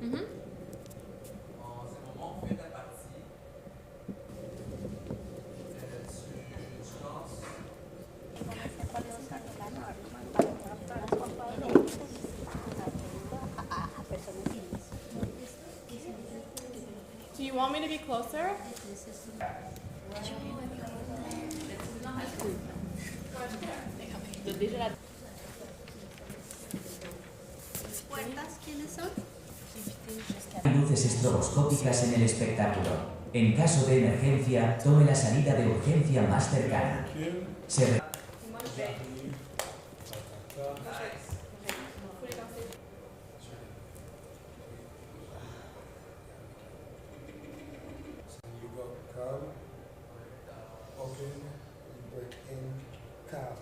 Mhm. En ce moment, on fait la partie. Tu lances. Do you want me to be closer? ¿Puertas quiénes son? Hay luces estroboscópicas en el espectáculo. En caso de emergencia, tome la salida de urgencia más cercana. Se re- You go calm, open, you break in, calm.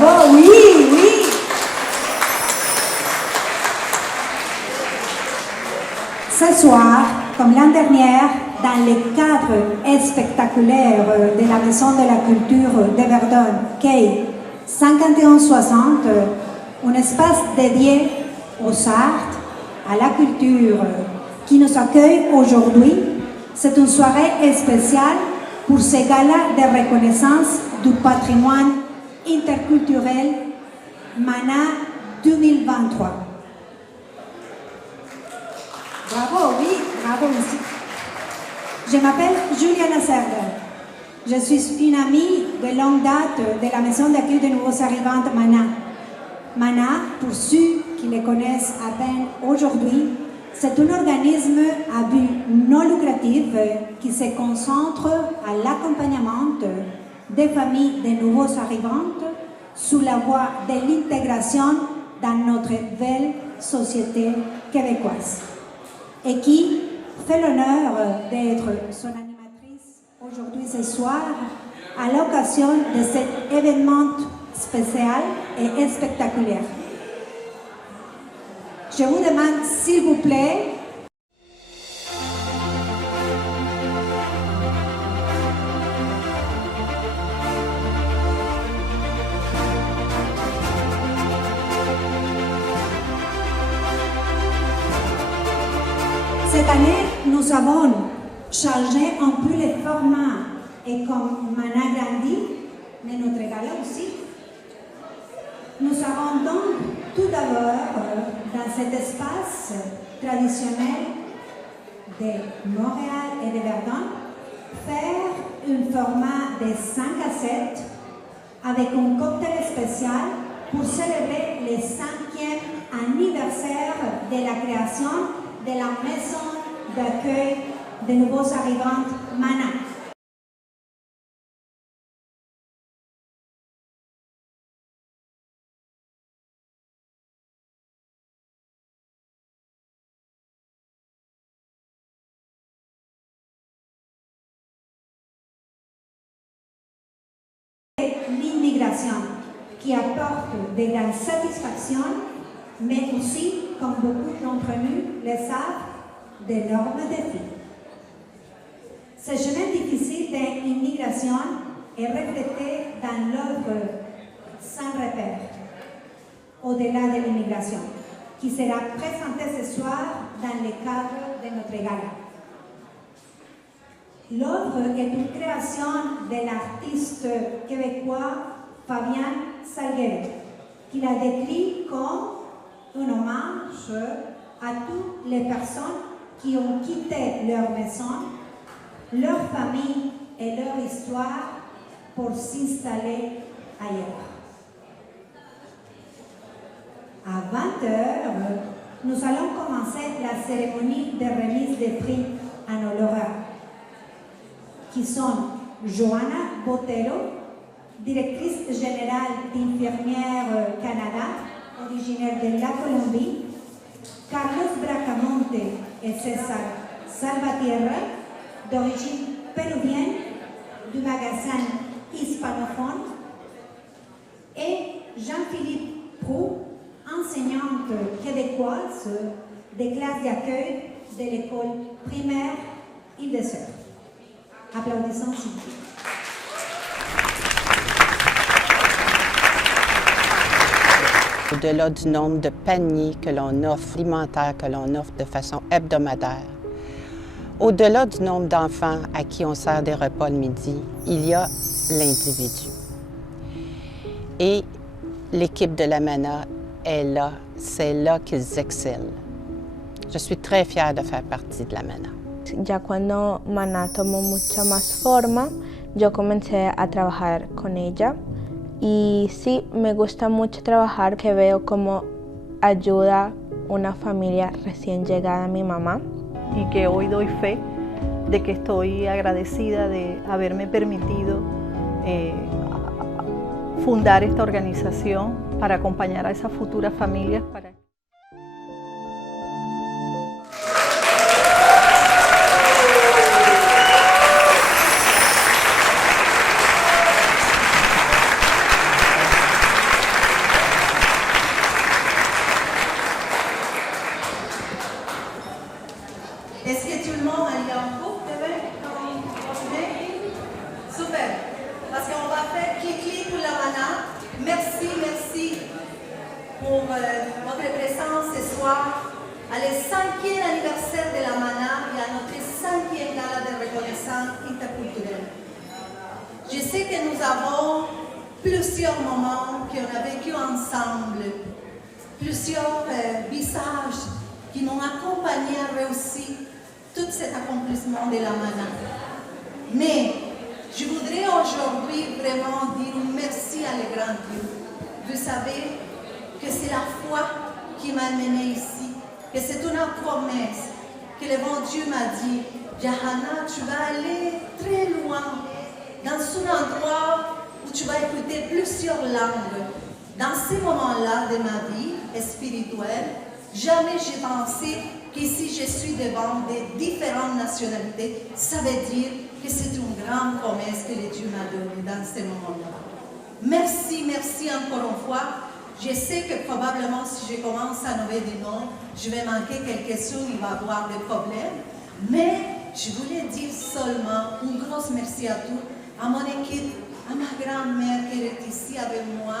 Bravo, oui, oui. Ce soir, comme l'an dernier, dans le cadre spectaculaire de la Maison de la Culture de Verdun, quai 5160, un espace dédié aux arts, à la culture, qui nous accueille aujourd'hui. C'est une soirée spéciale pour ce gala de reconnaissance du patrimoine interculturel MANA 2023. Bravo, oui, bravo aussi. Je m'appelle Juliana Server. Je suis une amie de longue date de la maison d'accueil de nouveaux arrivants MANA. MANA, pour ceux qui le connaissent à peine aujourd'hui, c'est un organisme à but non lucratif qui se concentre à l'accompagnement des familles de nouveaux arrivants sous la voie de l'intégration dans notre belle société québécoise et qui fait l'honneur d'être son animatrice aujourd'hui ce soir à l'occasion de cet événement spécial et spectaculaire. Je vous demande, s'il vous plaît, cette année, nous avons changé un peu le format et comme MANA grandit, mais notre gala aussi, nous avons donc tout d'abord dans cet espace traditionnel de Montréal et de Verdun faire un format de 5 à 7 avec un cocktail spécial pour célébrer le 5e anniversaire de la création de la maison d'accueil de nouveaux arrivants MANA. L'immigration qui apporte de grandes satisfactions, mais aussi, comme beaucoup d'entre nous le savent, d'énormes défis. Ce chemin difficile d'immigration est reflété dans l'œuvre Sans repère, au-delà de l'immigration, qui sera présentée ce soir dans le cadre de notre gala. L'œuvre est une création de l'artiste québécois Fabien Salguero, qui l'a décrit comme un hommage à toutes les personnes qui ont quitté leur maison, leur famille et leur histoire pour s'installer ailleurs. À 20h, nous allons commencer la cérémonie de remise des prix à nos lauréats, qui sont Johanna Botero, directrice générale d'Infirmières Canada, originaire de la Colombie, Carlos Bracamonte et César Salvatierra, d'origine péruvienne, du magasin hispanophone, et Jean-Philippe Proux, enseignante québécoise des classes d'accueil de l'école primaire Île-de-Sœur. Applaudissons s'il vous plaît. Au-delà du nombre de paniers que l'on offre, alimentaires que l'on offre de façon hebdomadaire, au-delà du nombre d'enfants à qui on sert des repas le midi, il y a l'individu. Et l'équipe de la MANA est là, c'est là qu'ils excellent. Je suis très fière de faire partie de la MANA. Ya cuando Maná tomó mucha más forma, yo comencé a trabajar con ella y sí, me gusta mucho trabajar, que veo cómo ayuda una familia recién llegada a mi mamá. Y que hoy doy fe de que estoy agradecida de haberme permitido fundar esta organización para acompañar a esas futuras familias. Est-ce que tout le monde a eu un coupe de vin comme continuer? Super. Parce qu'on va faire clic-clic pour la MANA. Merci, merci pour votre présence ce soir à le 5e anniversaire de la MANA et à notre 5e gala de reconnaissance interculturelle. Je sais que nous avons plusieurs moments qu'on a vécu ensemble, plusieurs visages qui m'ont accompagné à réussir tout cet accomplissement de la MANA. Mais je voudrais aujourd'hui vraiment dire merci à le grand Dieu. Vous savez que c'est la foi qui m'a amenée ici, que c'est une promesse que le bon Dieu m'a dit, Jahana, tu vas aller très loin, dans un endroit où tu vas écouter plusieurs langues. Dans ces moments-là de ma vie spirituelle, jamais j'ai pensé qu'ici je suis devant des différentes nationalités. Ça veut dire que c'est une grande promesse que le Dieu m'a donnée dans ces moments-là. Merci, merci encore une fois. Je sais que probablement si je commence à nommer des noms, je vais manquer quelque chose, il va y avoir des problèmes. Mais je voulais dire seulement un gros merci à tous, à mon équipe, à ma grand-mère qui est ici avec moi,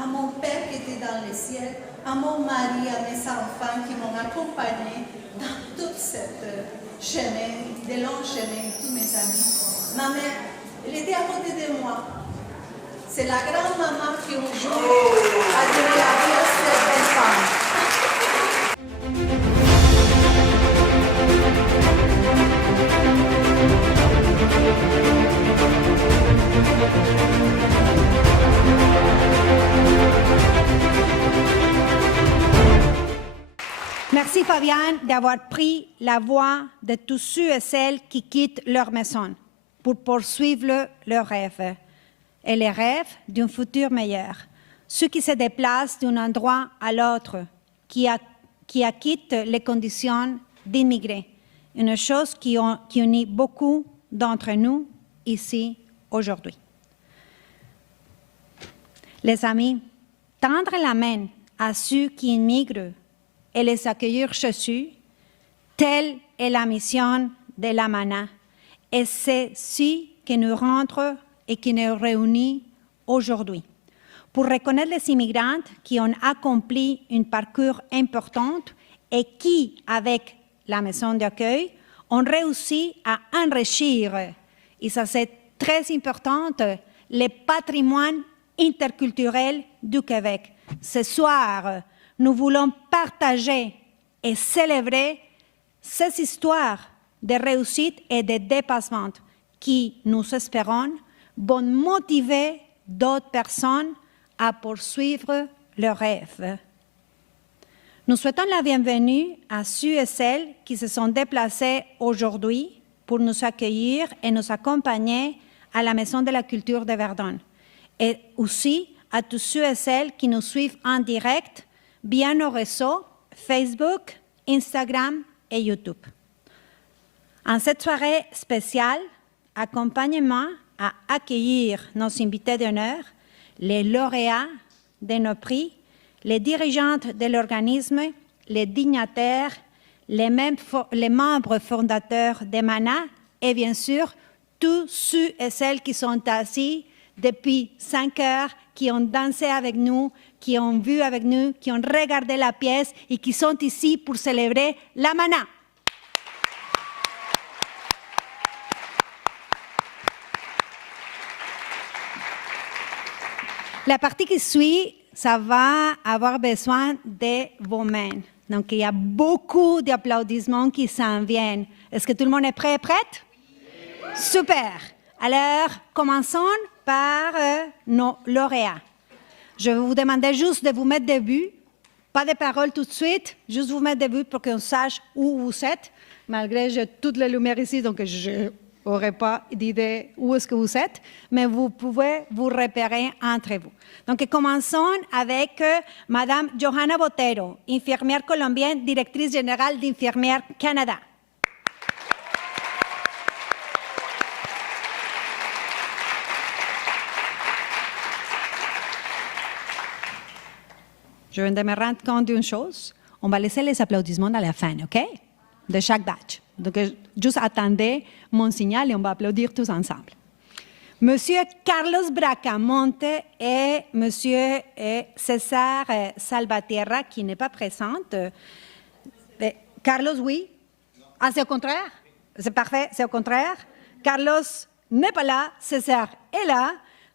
à mon père qui était dans le ciel, à mon mari, à mes enfants qui m'ont accompagné dans toute cette chemin, de longs chemins, tous mes amis. Ma mère, elle était à côté de moi. C'est la grand-maman qui un jour a donné la vie à cette belle femme. Merci Fabienne d'avoir pris la voix de tous ceux et celles qui quittent leur maison pour poursuivre leurs rêves et les rêves d'un futur meilleur. Ceux qui se déplacent d'un endroit à l'autre, qui acquittent les conditions d'immigrés, une chose qui unit beaucoup d'entre nous ici aujourd'hui. Les amis, tendre la main à ceux qui immigrent et les accueillir chez eux, telle est la mission de la MANA. Et c'est ce qui nous rentre et qui nous réunit aujourd'hui. Pour reconnaître les immigrants qui ont accompli un parcours important et qui, avec la maison d'accueil, ont réussi à enrichir, et ça c'est très important, le patrimoine interculturel du Québec. Ce soir, nous voulons partager et célébrer ces histoires de réussite et de dépassement qui, nous espérons, vont motiver d'autres personnes à poursuivre leurs rêves. Nous souhaitons la bienvenue à ceux et celles qui se sont déplacés aujourd'hui pour nous accueillir et nous accompagner à la Maison de la Culture de Verdun. Et aussi à tous ceux et celles qui nous suivent en direct via nos réseaux Facebook, Instagram et YouTube. En cette soirée spéciale, accompagnement à accueillir nos invités d'honneur, les lauréats de nos prix, les dirigeantes de l'organisme, les dignitaires, les membres fondateurs de MANA et bien sûr tous ceux et celles qui sont assis depuis 5 heures, qui ont dansé avec nous, qui ont vu avec nous, qui ont regardé la pièce et qui sont ici pour célébrer la Mana. La partie qui suit, ça va avoir besoin de vos mains. Donc, il y a beaucoup d'applaudissements qui s'en viennent. Est-ce que tout le monde est prêt et prête? Oui. Super. Alors, commençons par nos lauréats. Je vais vous demander juste de vous mettre debout. Pas de paroles tout de suite, juste vous mettre debout pour qu'on sache où vous êtes. Malgré j'ai toutes les lumières ici, donc je n'aurai pas d'idée où est-ce que vous êtes, mais vous pouvez vous repérer entre vous. Donc, commençons avec Madame Johanna Botero, infirmière colombienne, directrice générale d'Infirmières Canada. Je viens de me rendre compte d'une chose. On va laisser les applaudissements à la fin, OK? De chaque batch. Donc, juste attendez mon signal et on va applaudir tous ensemble. Monsieur Carlos Bracamonte et Monsieur César Salvatierra, qui n'est pas présente. Carlos, oui? Ah, c'est au contraire? C'est parfait, c'est au contraire. Carlos n'est pas là, César est là.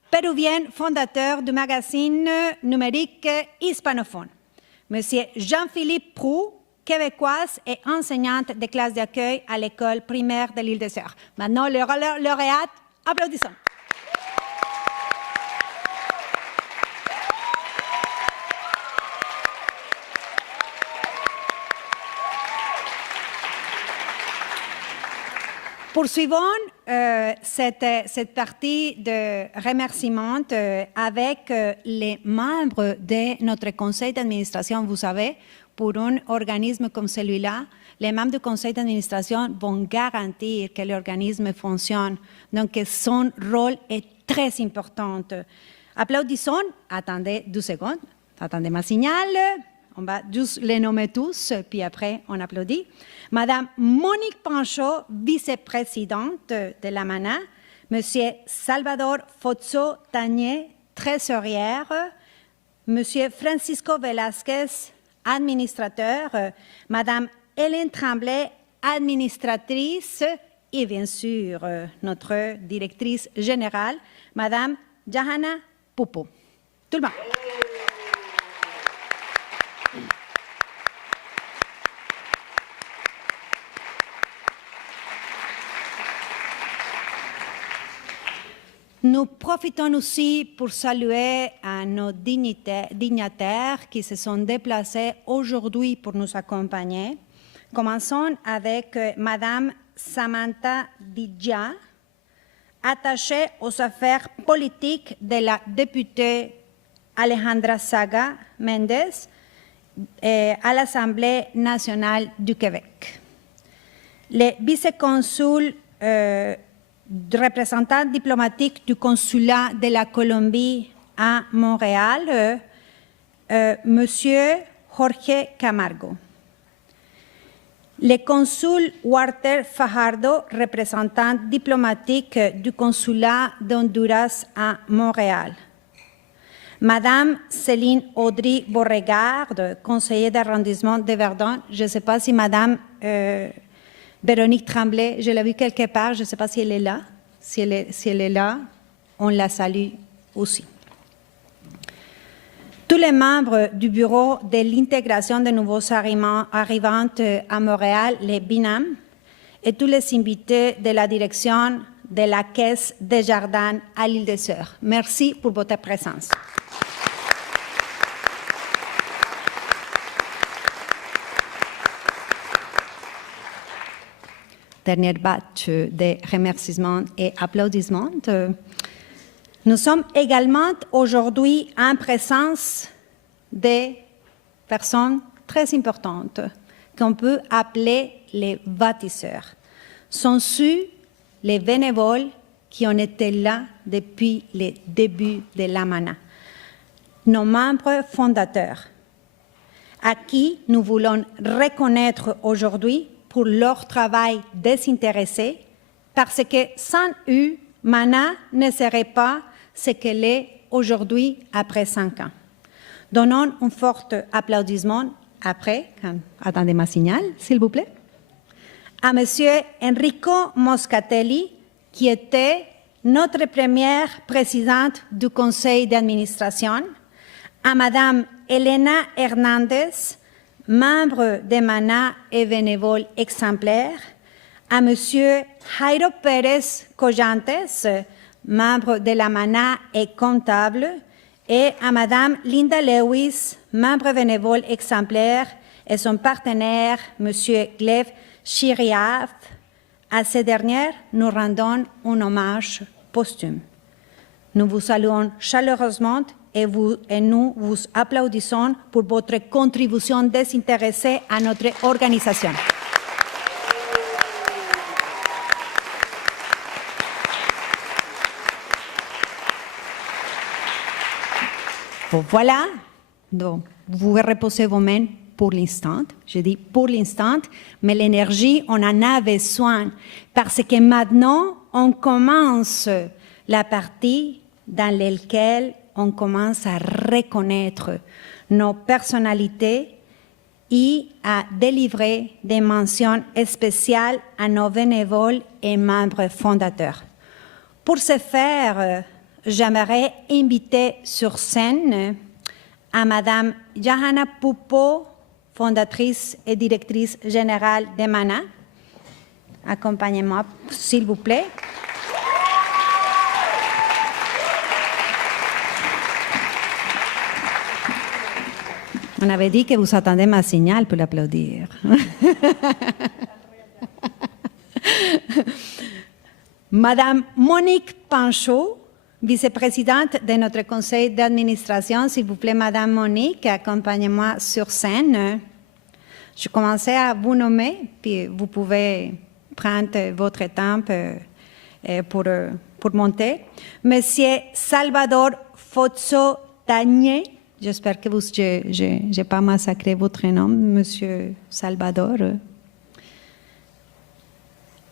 Péruvien, fondateur du magazine numérique hispanophone. Monsieur Jean-Philippe Proux, québécoise et enseignante de classe d'accueil à l'école primaire de l'île des Sœurs. Maintenant, le lauréat, applaudissons. Poursuivons cette partie de remerciements avec les membres de notre conseil d'administration. Vous savez, pour un organisme comme celui-là, les membres du conseil d'administration vont garantir que l'organisme fonctionne. Donc, son rôle est très important. Applaudissons. Attendez 2 secondes. Attendez ma signal. On va juste les nommer tous, puis après, on applaudit. Madame Monique Panchaud, vice-présidente de la MANA. Monsieur Salvador Fozzo Tagné, trésorière. Monsieur Francisco Velázquez, administrateur. Madame Hélène Tremblay, administratrice. Et bien sûr, notre directrice générale, Madame Johanna Pupo. Tout le monde. Nous profitons aussi pour saluer nos dignitaires qui se sont déplacés aujourd'hui pour nous accompagner. Commençons avec Madame Samantha Didja, attachée aux affaires politiques de la députée Alejandra Saga Méndez à l'Assemblée nationale du Québec. Les vice-consuls représentant diplomatique du consulat de la Colombie à Montréal, Monsieur Jorge Camargo. Le consul Walter Fajardo, représentant diplomatique du consulat d'Honduras à Montréal. Madame Céline Audry Beauregard, conseillère d'arrondissement de Verdun. Je ne sais pas si Madame Véronique Tremblay, je l'ai vue quelque part, je ne sais pas si elle est là. Si elle est là, on la salue aussi. Tous les membres du bureau de l'intégration de nouveaux arrivants à Montréal, les BINAM, et tous les invités de la direction de la Caisse des Jardins à l'île des Sœurs. Merci pour votre présence. Dernier batch de remerciements et applaudissements. Nous sommes également aujourd'hui en présence de personnes très importantes qu'on peut appeler les bâtisseurs. Sont-ce les bénévoles qui ont été là depuis le début de la MANA, nos membres fondateurs, à qui nous voulons reconnaître aujourd'hui pour leur travail désintéressé, parce que sans eux, MANA ne serait pas ce qu'elle est aujourd'hui après 5 ans. Donnons un fort applaudissement après, attendez ma signal, s'il vous plaît, à Monsieur Enrico Moscatelli, qui était notre première présidente du conseil d'administration, à Madame Elena Hernandez, membre de MANA et bénévole exemplaire, à Monsieur Jairo Pérez Collantes, membre de la MANA et comptable, et à Madame Linda Lewis, membre bénévole exemplaire, et son partenaire, Monsieur Gleb Chiriaf. À ces dernières, nous rendons un hommage posthume. Nous vous saluons chaleureusement et nous vous applaudissons pour votre contribution désintéressée à notre organisation. Bon, voilà, donc vous reposez vos mains pour l'instant. Je dis pour l'instant, mais l'énergie, on en a besoin parce que maintenant, on commence la partie dans laquelle on commence à reconnaître nos personnalités et à délivrer des mentions spéciales à nos bénévoles et membres fondateurs. Pour ce faire, j'aimerais inviter sur scène à Madame Johanna Pupo, fondatrice et directrice générale de MANA. Accompagnez-moi, s'il vous plaît. On avait dit que vous attendez ma signal pour l'applaudir. Madame Monique Panchaud, vice-présidente de notre conseil d'administration. S'il vous plaît, Madame Monique, accompagnez-moi sur scène. Je commençais à vous nommer, puis vous pouvez prendre votre temps pour monter. Monsieur Salvador Fozzo Tagné, j'espère que je n'ai pas massacré votre nom, Monsieur Salvador.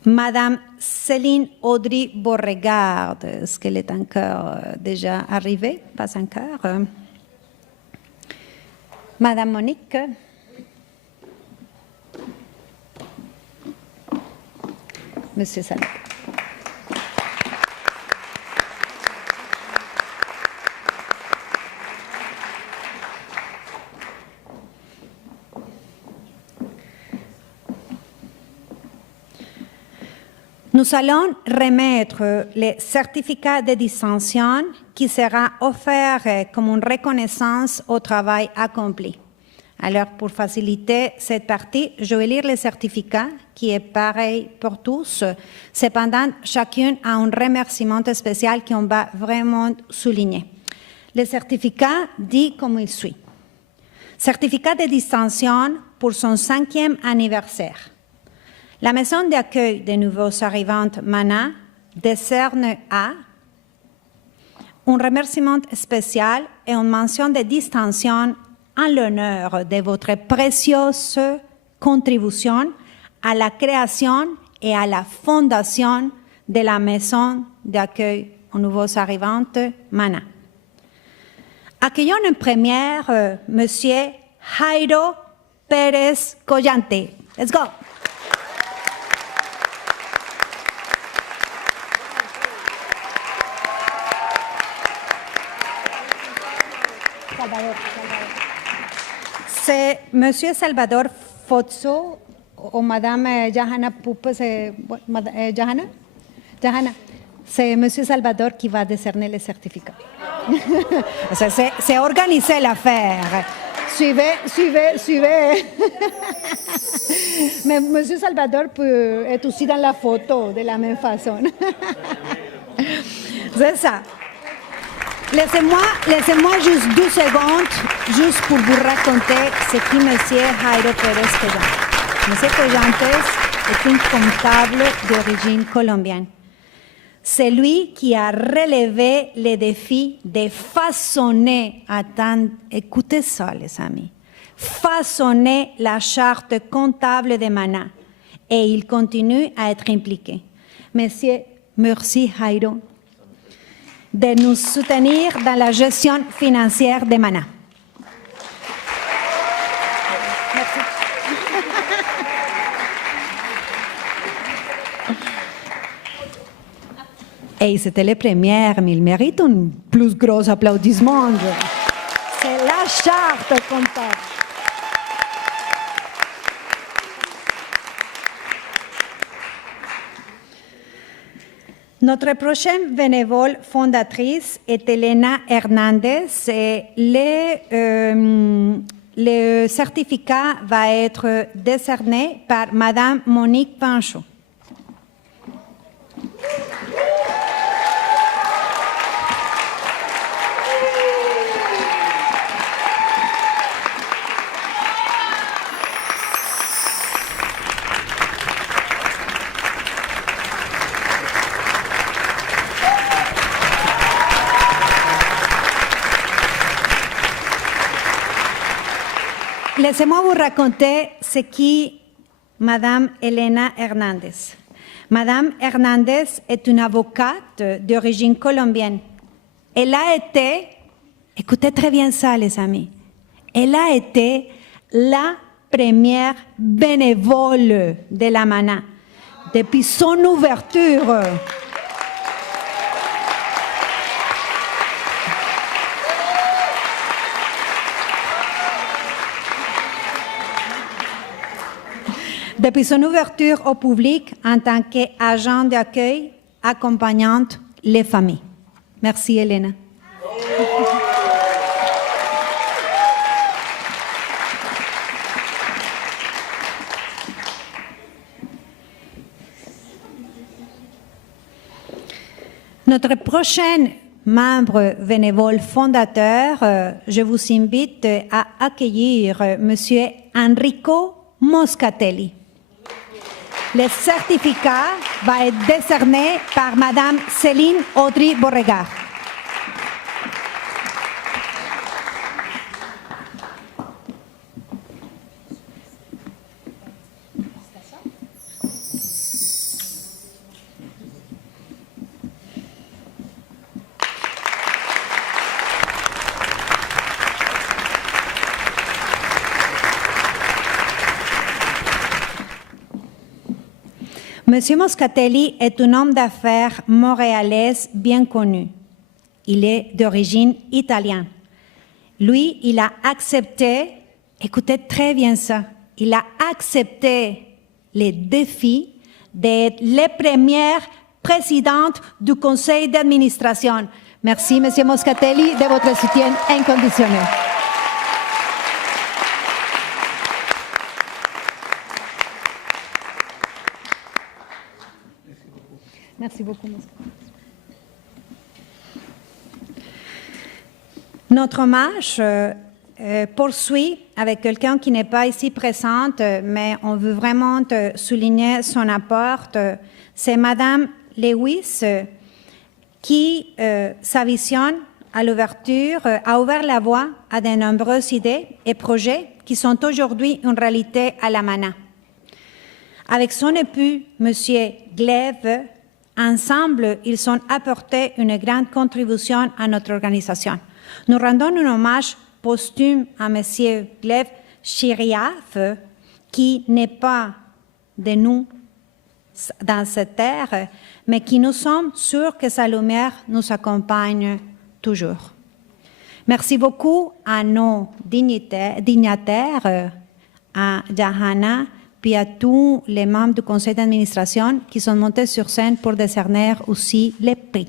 Madame Céline Audrey Beauregard, est-ce qu'elle est encore déjà arrivée? Pas encore. Madame Monique. Monsieur Salvador. Nous allons remettre le certificat de distinction qui sera offert comme une reconnaissance au travail accompli. Alors, pour faciliter cette partie, je vais lire le certificat qui est pareil pour tous. Cependant, chacun a un remerciement spécial qu'on va vraiment souligner. Le certificat dit comme il suit. Certificat de distinction pour son 5e anniversaire. La maison d'accueil des nouveaux arrivants MANA décerne à un remerciement spécial et une mention de distinction en l'honneur de votre précieuse contribution à la création et à la fondation de la maison d'accueil aux nouveaux arrivants MANA. Accueillons en première Monsieur Jairo Pérez Collante. Let's go! C'est Monsieur Salvador Fozzo ou Madame Johanna Pupo, c'est Johanna, c'est Monsieur Salvador qui va décerner le certificat. C'est organiser l'affaire. Suivez. Mais Monsieur Salvador peut être aussi dans la photo de la même façon. C'est ça. Laissez-moi juste 2 secondes, juste pour vous raconter ce qui est Monsieur Jairo Pérez Collantes. Monsieur Collantes est un comptable d'origine colombienne. C'est lui qui a relevé le défi de façonner, écoutez ça les amis, façonner la charte comptable de MANA. Et il continue à être impliqué. Merci Jairo de nous soutenir dans la gestion financière de MANA. Et c'était les premières, mais il mérite un plus gros applaudissement. C'est la charte comptable. Notre prochaine bénévole fondatrice est Elena Hernandez. Et le certificat va être décerné par Madame Monique Pancho. Laissez-moi vous raconter ce qui Madame Elena Hernandez. Madame Hernandez est une avocate d'origine colombienne. Elle a été, écoutez très bien ça les amis, elle a été la première bénévole de la MANA depuis son ouverture. Depuis son ouverture au public en tant qu'agent d'accueil accompagnant les familles. Merci, Elena. Notre prochain membre bénévole fondateur, je vous invite à accueillir Monsieur Enrico Moscatelli. Le certificat va être décerné par Madame Céline Audry-Beauregard. Monsieur Moscatelli est un homme d'affaires montréalais bien connu. Il est d'origine italienne. Lui, il a accepté, écoutez très bien ça, il a accepté les défis d'être la première présidente du conseil d'administration. Merci, Monsieur Moscatelli, de votre soutien inconditionnel. Merci beaucoup, Notre hommage poursuit avec quelqu'un qui n'est pas ici présente, mais on veut vraiment souligner son apport. C'est Madame Lewis qui, sa vision à l'ouverture, a ouvert la voie à de nombreuses idées et projets qui sont aujourd'hui une réalité à la MANA. Avec son époux, Monsieur Glaive, ensemble, ils ont apporté une grande contribution à notre organisation. Nous rendons un hommage posthume à M. Glaive Chiriaf, qui n'est pas de nous dans cette terre, mais qui nous sommes sûrs que sa lumière nous accompagne toujours. Merci beaucoup à nos dignitaires, à Jahana, puis à tous les membres du conseil d'administration qui sont montés sur scène pour décerner aussi les prix.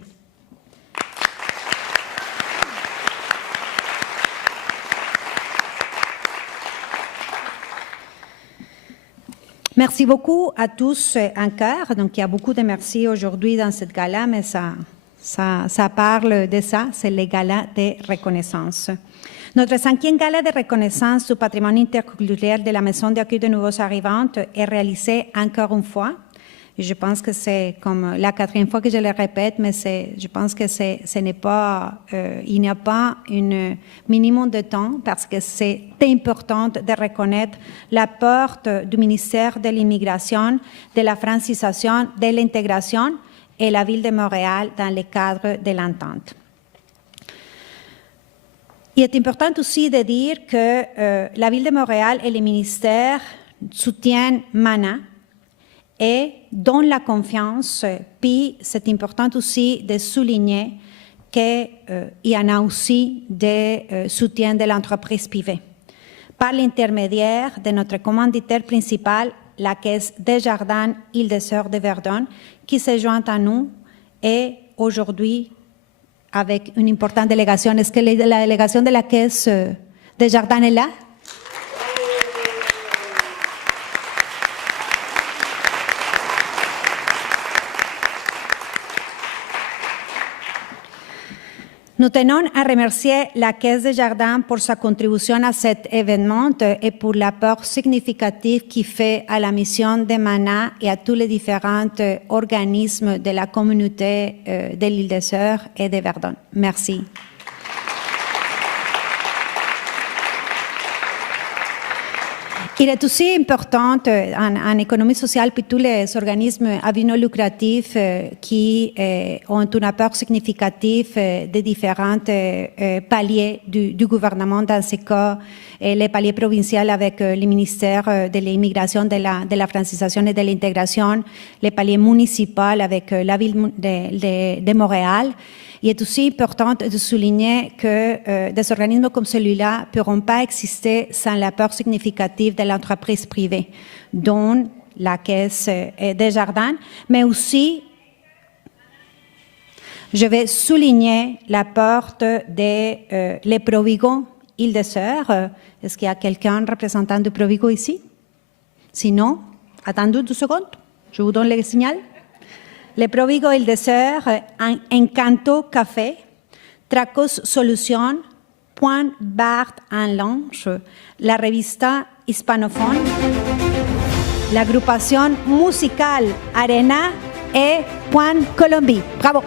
Merci beaucoup à tous encore. Donc, il y a beaucoup de merci aujourd'hui dans cette gala, mais ça parle de ça, c'est les galas de reconnaissance. Notre 5e gala de reconnaissance du patrimoine interculturel de la Maison d'accueil de nouveaux arrivants est réalisée encore une fois. Et je pense que c'est comme la 4e fois que je le répète, mais je pense que il n'y a pas un minimum de temps parce que c'est important de reconnaître l'apport du ministère de l'Immigration, de la francisation, de l'intégration et la ville de Montréal dans le cadre de l'entente. Il est important aussi de dire que la ville de Montréal et le ministère soutiennent Mana et donnent la confiance. Puis c'est important aussi de souligner qu'il y en a aussi des soutiens de l'entreprise privée. Par l'intermédiaire de notre commanditaire principal, la Caisse Desjardins Île-des-Sœurs de Verdun, qui se joint à nous et aujourd'hui avec une importante délégation. Est-ce que la délégation de la Caisse Desjardins est là? Nous tenons à remercier la Caisse Desjardins pour sa contribution à cet événement et pour l'apport significatif qu'il fait à la mission de Mana et à tous les différents organismes de la communauté de l'Île-des-Sœurs et de Verdun. Merci. Il est aussi important en économie sociale pour tous les organismes à but non lucratif qui ont un apport significatif des différents paliers du gouvernement, dans ce cas les paliers provinciaux avec le ministère de l'immigration, de la francisation et de l'intégration, les paliers municipaux avec la ville de Montréal. Il est aussi important de souligner que des organismes comme celui-là ne pourront pas exister sans l'apport significatif de l'entreprise privée, dont la Caisse Desjardins, mais aussi, je vais souligner l'apport de les Provigo Île-des-Sœurs. Est-ce qu'il y a quelqu'un représentant du Provigo ici? Sinon, attendez 2 secondes, je vous donne le signal. Le Provigo Île-des-Sœurs, Encanto Café, Tracos Solutions, Point Bar en Lounge, la revista hispanophone, l'agrupación musical Arena et Point Colombie. Bravo!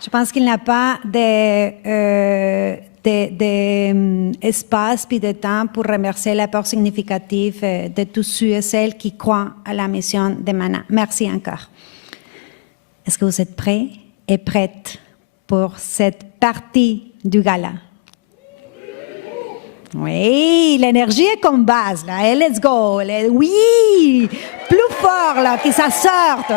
Je pense qu'il n'y a pas d'espace puis de temps pour remercier l'apport significatif de tous ceux et celles qui croient à la mission de Mana. Merci encore. Est-ce que vous êtes prêts et prêtes pour cette partie du gala? Oui, l'énergie est comme base, là. Et let's go. Oui, plus fort, là, que ça sorte.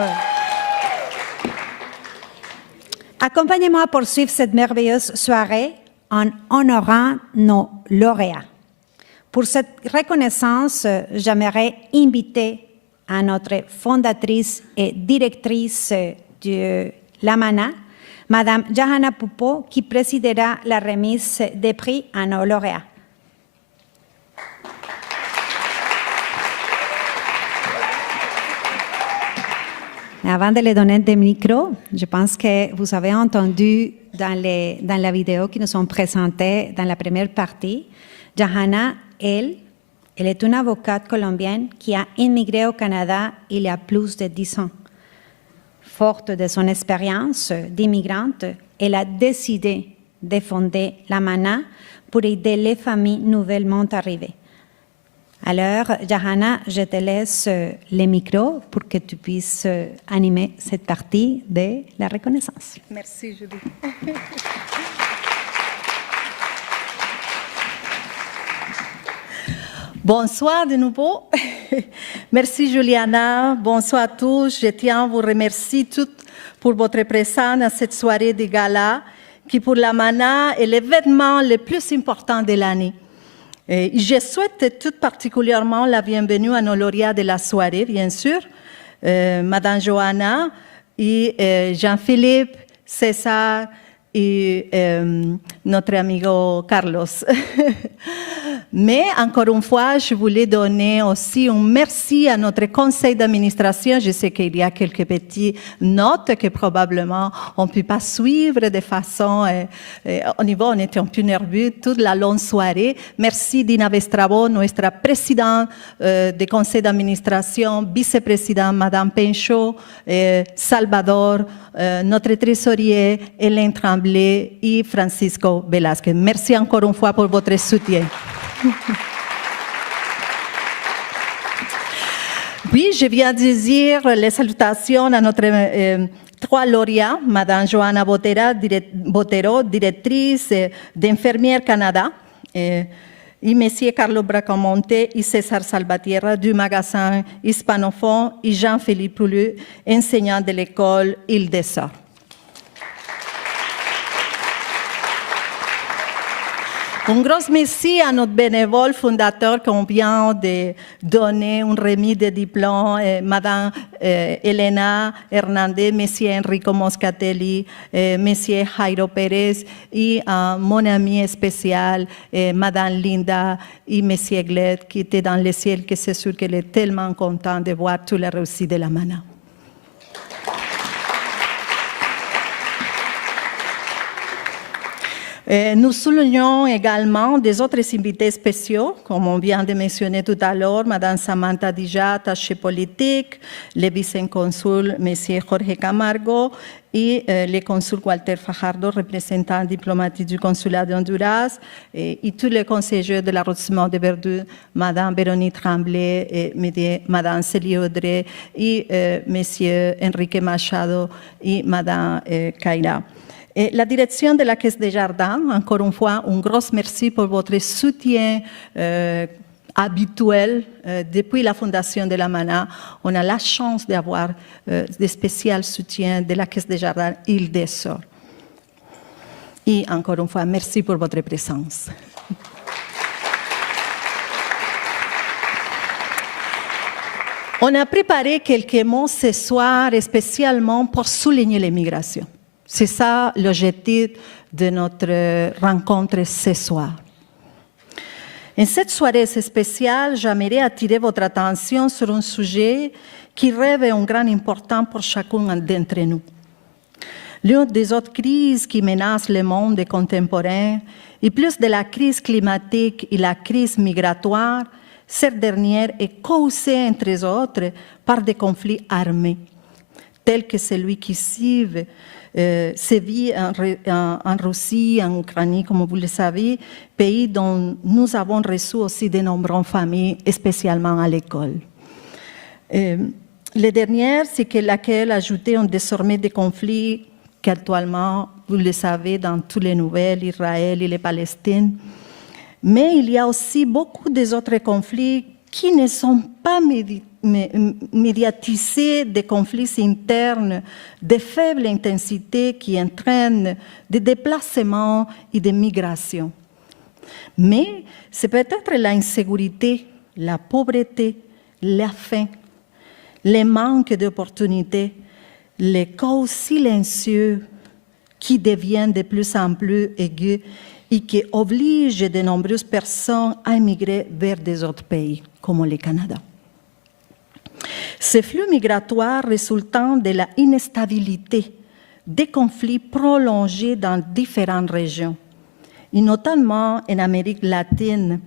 Accompagnez-moi à poursuivre cette merveilleuse soirée en honorant nos lauréats. Pour cette reconnaissance, j'aimerais inviter à notre fondatrice et directrice de l'AMANA, Madame Jahana Poupeau, qui présidera la remise des prix à nos lauréats. Avant de les donner des micros, je pense que vous avez entendu dans la vidéo qui nous ont présentée dans la première partie, Jahana, elle est une avocate colombienne qui a immigré au Canada il y a plus de 10 ans. Forte de son expérience d'immigrante, elle a décidé de fonder l'AMANA pour aider les familles nouvellement arrivées. Alors, Jahana, je te laisse les micros pour que tu puisses animer cette partie de la reconnaissance. Merci, Julie. Bonsoir de nouveau. Merci, Juliana. Bonsoir à tous. Je tiens à vous remercier toutes pour votre présence à cette soirée de gala qui, pour l'AMANA, est l'événement le plus important de l'année. Et je souhaite tout particulièrement la bienvenue à nos lauréats de la soirée, bien sûr, Madame Johanna et Jean-Philippe, César et notre amigo Carlos. Mais encore une fois, je voulais donner aussi un merci à notre conseil d'administration. Je sais qu'il y a quelques petites notes que probablement on ne peut pas suivre de façon... au niveau, on était un peu nerveux toute la longue soirée. Merci Dina Vestrabo, notre présidente du conseil d'administration, vice-présidente Madame Pencho, Salvador, notre trésorier Hélène Tremblay et Francisco Velasquez. Merci encore une fois pour votre soutien. Oui, je viens de dire les salutations à notre trois lauréats, Madame Johanna Botero, directrice d'Infirmières Canada, et Monsieur Carlo Bracamonte et César Salvatierra du magasin hispanophone et Jean-Philippe Pouleux, enseignant de l'école Île-des-Sœurs. Un gros merci à notre bénévole fondateur qu'on vient de donner une remise de diplôme, Madame Elena Hernandez, Monsieur Enrico Moscatelli, Monsieur Jairo Pérez et mon ami spécial, Madame Linda et Monsieur Gled, qui était dans le ciel, que c'est sûr qu'elle est tellement contente de voir toute la réussite de l'AMANA. Nous soulignons également des autres invités spéciaux, comme on vient de mentionner tout à l'heure, Mme Samantha Dija, attachée politique, le vice-consul M. Jorge Camargo et le consul Walter Fajardo, représentant diplomatique du consulat d'Honduras, et tous les conseillers de l'arrondissement de Verdun, Mme Véronique Tremblay, et Mme Célie Audrey, et M. Enrique Machado et Mme Kaira. Et la direction de la Caisse des Jardins, encore une fois, un gros merci pour votre soutien habituel. Depuis la fondation de l'AMANA, on a la chance d'avoir des spéciaux soutiens de la Caisse des Jardins Île-des-Sœurs. Et encore une fois, merci pour votre présence. On a préparé quelques mots ce soir spécialement pour souligner l'immigration. C'est ça l'objectif de notre rencontre ce soir. En cette soirée spéciale, j'aimerais attirer votre attention sur un sujet qui revêt une grande importance pour chacun d'entre nous. L'une des autres crises qui menacent le monde contemporain, et plus de la crise climatique et la crise migratoire, cette dernière est causée, entre autres, par des conflits armés, tels que celui qui sévit en Russie, en Ukraine, comme vous le savez, pays dont nous avons reçu aussi de nombreuses familles, spécialement à l'école. La dernière, c'est que laquelle ajoutait désormais des conflits qu'actuellement, vous le savez, dans toutes les nouvelles, Israël et les Palestine. Mais il y a aussi beaucoup d'autres conflits qui ne sont pas médiatisés des conflits internes de faible intensité qui entraînent des déplacements et des migrations. Mais c'est peut-être l'insécurité, la pauvreté, la faim, les manques d'opportunités, les causes silencieuses qui deviennent de plus en plus aigus et qui obligent de nombreuses personnes à émigrer vers des autres pays, comme le Canada. Ces flux migratoires résultant de la instabilité des conflits prolongés dans différentes régions, et notamment en Amérique latine,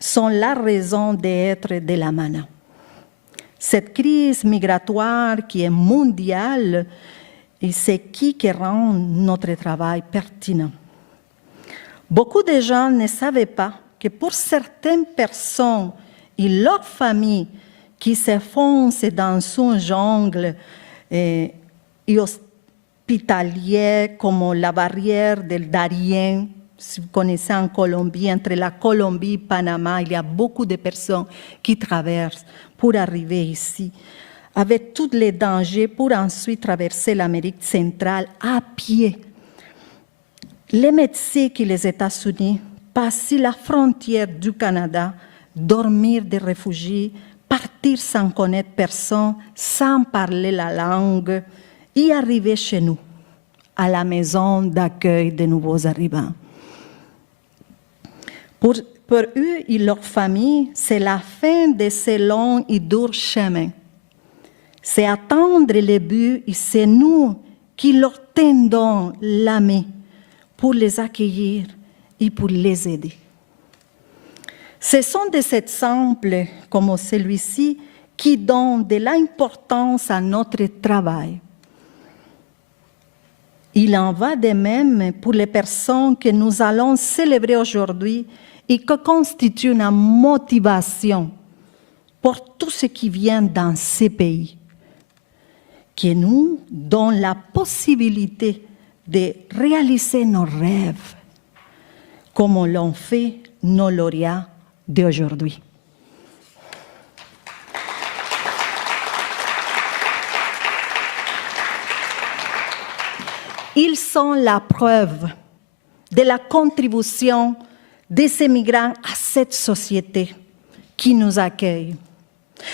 sont la raison d'être de la MANA. Cette crise migratoire qui est mondiale, et c'est qui rend notre travail pertinent. Beaucoup de gens ne savaient pas que pour certaines personnes et leurs familles qui s'enfoncent dans une jungle et hospitalière comme la barrière del Darién, si vous connaissez en Colombie, entre la Colombie et Panama, il y a beaucoup de personnes qui traversent pour arriver ici, avec tous les dangers pour ensuite traverser l'Amérique centrale à pied. Les médecins qui les États-Unis passent la frontière du Canada, dormir des réfugiés, partir sans connaître personne, sans parler la langue, et arriver chez nous, à la maison d'accueil des nouveaux arrivants. Pour eux et leur famille, c'est la fin de ce long et dur chemin. C'est attendre le but et c'est nous qui leur tendons la main pour les accueillir et pour les aider. Ce sont des exemples comme celui-ci qui donnent de l'importance à notre travail. Il en va de même pour les personnes que nous allons célébrer aujourd'hui et qui constituent une motivation pour tout ce qui vient dans ces pays, qui nous donne la possibilité de réaliser nos rêves, comme l'ont fait nos lauréats d'aujourd'hui. Ils sont la preuve de la contribution des immigrants à cette société qui nous accueille.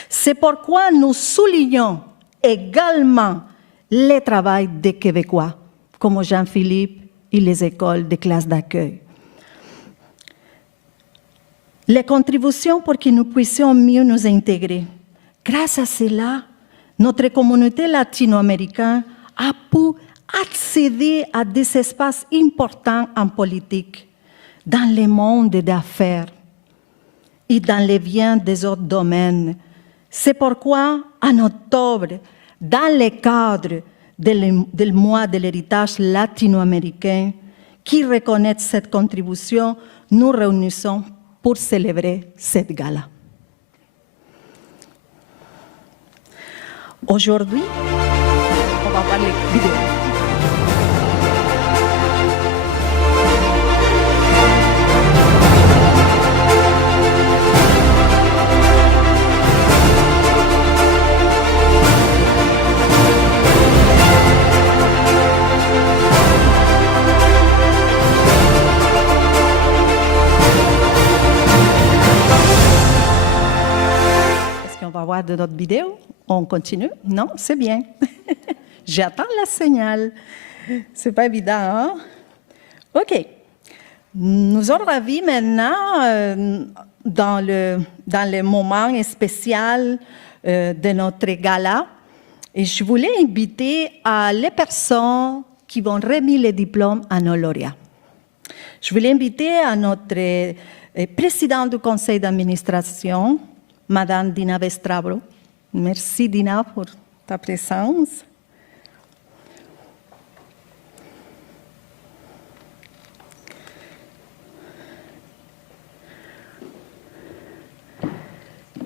C'est pourquoi nous soulignons également le travail des Québécois, comme Jean-Philippe et les écoles de classe d'accueil. Les contributions pour que nous puissions mieux nous intégrer. Grâce à cela, notre communauté latino-américaine a pu accéder à des espaces importants en politique, dans le monde des affaires et dans les biens des autres domaines. C'est pourquoi, en octobre, dans le cadre du mois de l'héritage latino-américain, qui reconnaît cette contribution, nous réunissons pour célébrer cette gala. Aujourd'hui, on va voir les vidéos. On va voir de notre vidéo. On continue? Non, c'est bien. J'attends la signal. C'est pas évident, hein? OK. Nous avons ravi maintenant dans le moment spécial de notre gala. Et je voulais inviter les personnes qui vont remettre les diplômes à nos lauréats. Je voulais inviter à notre présidente du conseil d'administration, Madame Dina Vestrabro. Merci Dina pour ta présence.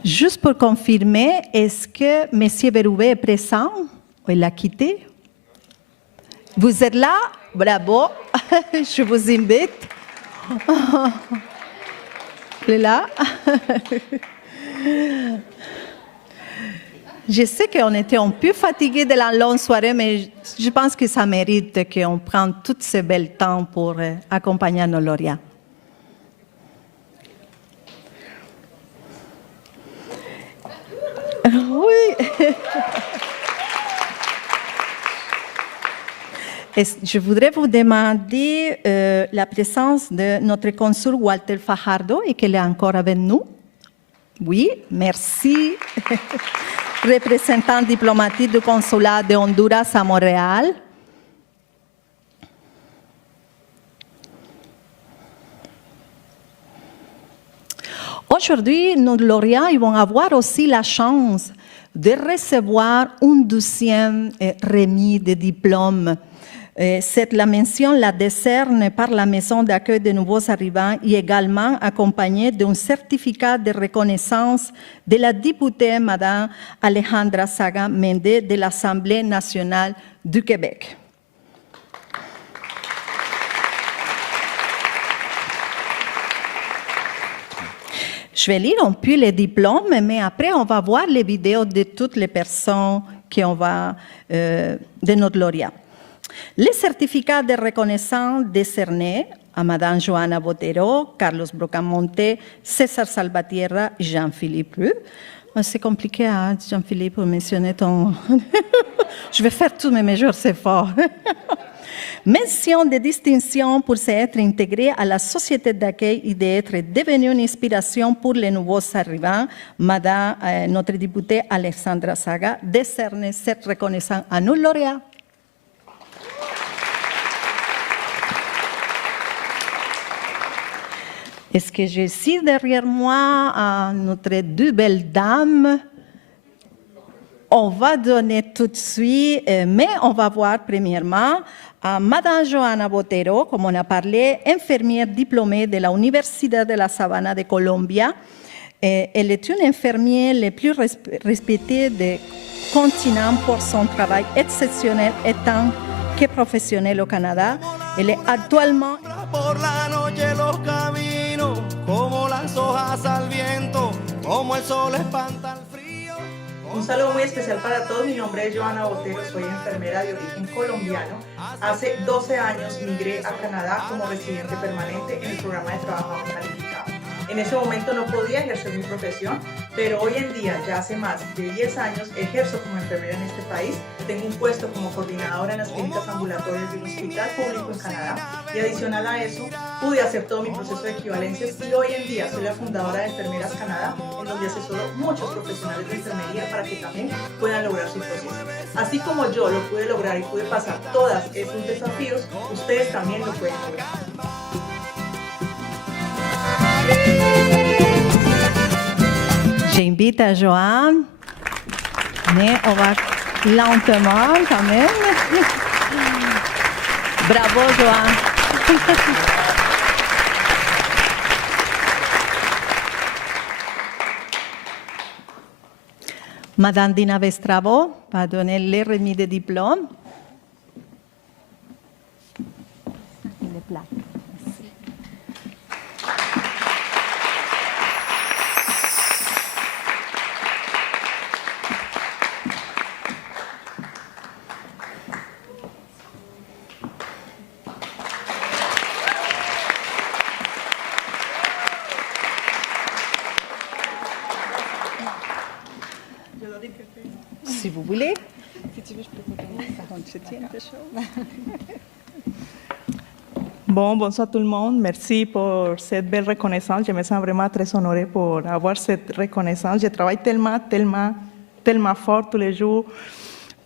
Juste pour confirmer, est-ce que M. Berrouet est présent? Il a quitté? Vous êtes là? Bravo. Je vous invite. Il est là. Je sais qu'on était un peu fatigués de la longue soirée, mais je pense que ça mérite qu'on prenne tout ce bel temps pour accompagner nos lauréats. Oui. Et je voudrais vous demander la présence de notre consul Walter Fajardo et qu'elle est encore avec nous. Oui, merci. Représentant diplomatique du consulat de Honduras à Montréal. Aujourd'hui, nos lauréats ils vont avoir aussi la chance de recevoir une deuxième remise de diplôme. La mention la décerne par la Maison d'accueil des nouveaux arrivants et également accompagnée d'un certificat de reconnaissance de la députée Mme Alejandra Saga Mendé de l'Assemblée nationale du Québec. Je vais lire un peu les diplômes, mais après, on va voir les vidéos de toutes les personnes de notre lauréat. Les certificats de reconnaissance décernés à Mme Joana Botero, Carlos Brocamonte, César Salvatierra et Jean-Philippe Rue. C'est compliqué, hein, Jean-Philippe, pour mentionner ton... Je vais faire tous mes meilleurs efforts. Mention de distinction pour s'être intégré à la société d'accueil et d'être devenu une inspiration pour les nouveaux arrivants. Madame, notre députée Alexandra Saga décerne cette reconnaissance à nos lauréats. Est-ce que j'ai ici derrière moi notre deux belles dames? On va donner tout de suite, mais on va voir premièrement à Madame Joana Botero, comme on a parlé, infirmière diplômée de la Universidad de la Sabana de Colombia. Elle est une infirmière la plus respectée du continent pour son travail exceptionnel étant que professionnelle au Canada. Elle est actuellement... Por la noche los caminos, como las hojas al viento, como el sol espanta el frío. Un saludo muy especial para todos. Mi nombre es Joana Botero, soy enfermera de origen colombiano. Hace 12 años migré a Canadá como residente permanente en el programa de trabajo calificado. En ese momento no podía ejercer mi profesión, pero hoy en día, ya hace más de 10 años, ejerzo como enfermera en este país. Tengo un puesto como coordinadora en las clínicas ambulatorias de un hospital público en Canadá y adicional a eso, pude hacer todo mi proceso de equivalencias y hoy en día soy la fundadora de Enfermeras Canadá, en donde asesoro muchos profesionales de enfermería para que también puedan lograr su proceso. Así como yo lo pude lograr y pude pasar todos esos desafíos, ustedes también lo pueden lograr. J'invite à Joanne, mais on va lentement quand même. Bravo, Joanne. Madame Dina Vestravo va donner les remis de diplôme. Les plaques. Si vous voulez. Si tu veux, je peux continuer. Je tiens quelque chose. Bon, bonsoir tout le monde. Merci pour cette belle reconnaissance. Je me sens vraiment très honorée pour avoir cette reconnaissance. Je travaille tellement fort tous les jours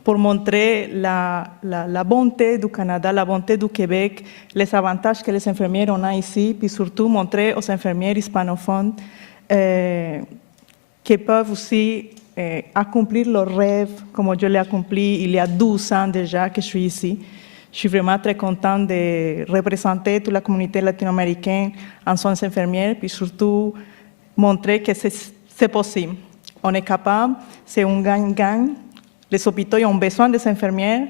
pour montrer la bonté du Canada, la bonté du Québec, les avantages que les infirmières ont ici, puis surtout montrer aux infirmières hispanophones qu'ils peuvent aussi accomplir leurs rêves, comme je l'ai accompli il y a 12 ans déjà que je suis ici. Je suis vraiment très contente de représenter toute la communauté latino-américaine en soins infirmières, puis surtout montrer que c'est possible. On est capable, c'est un gagne-gagne. Les hôpitaux ont besoin des infirmières,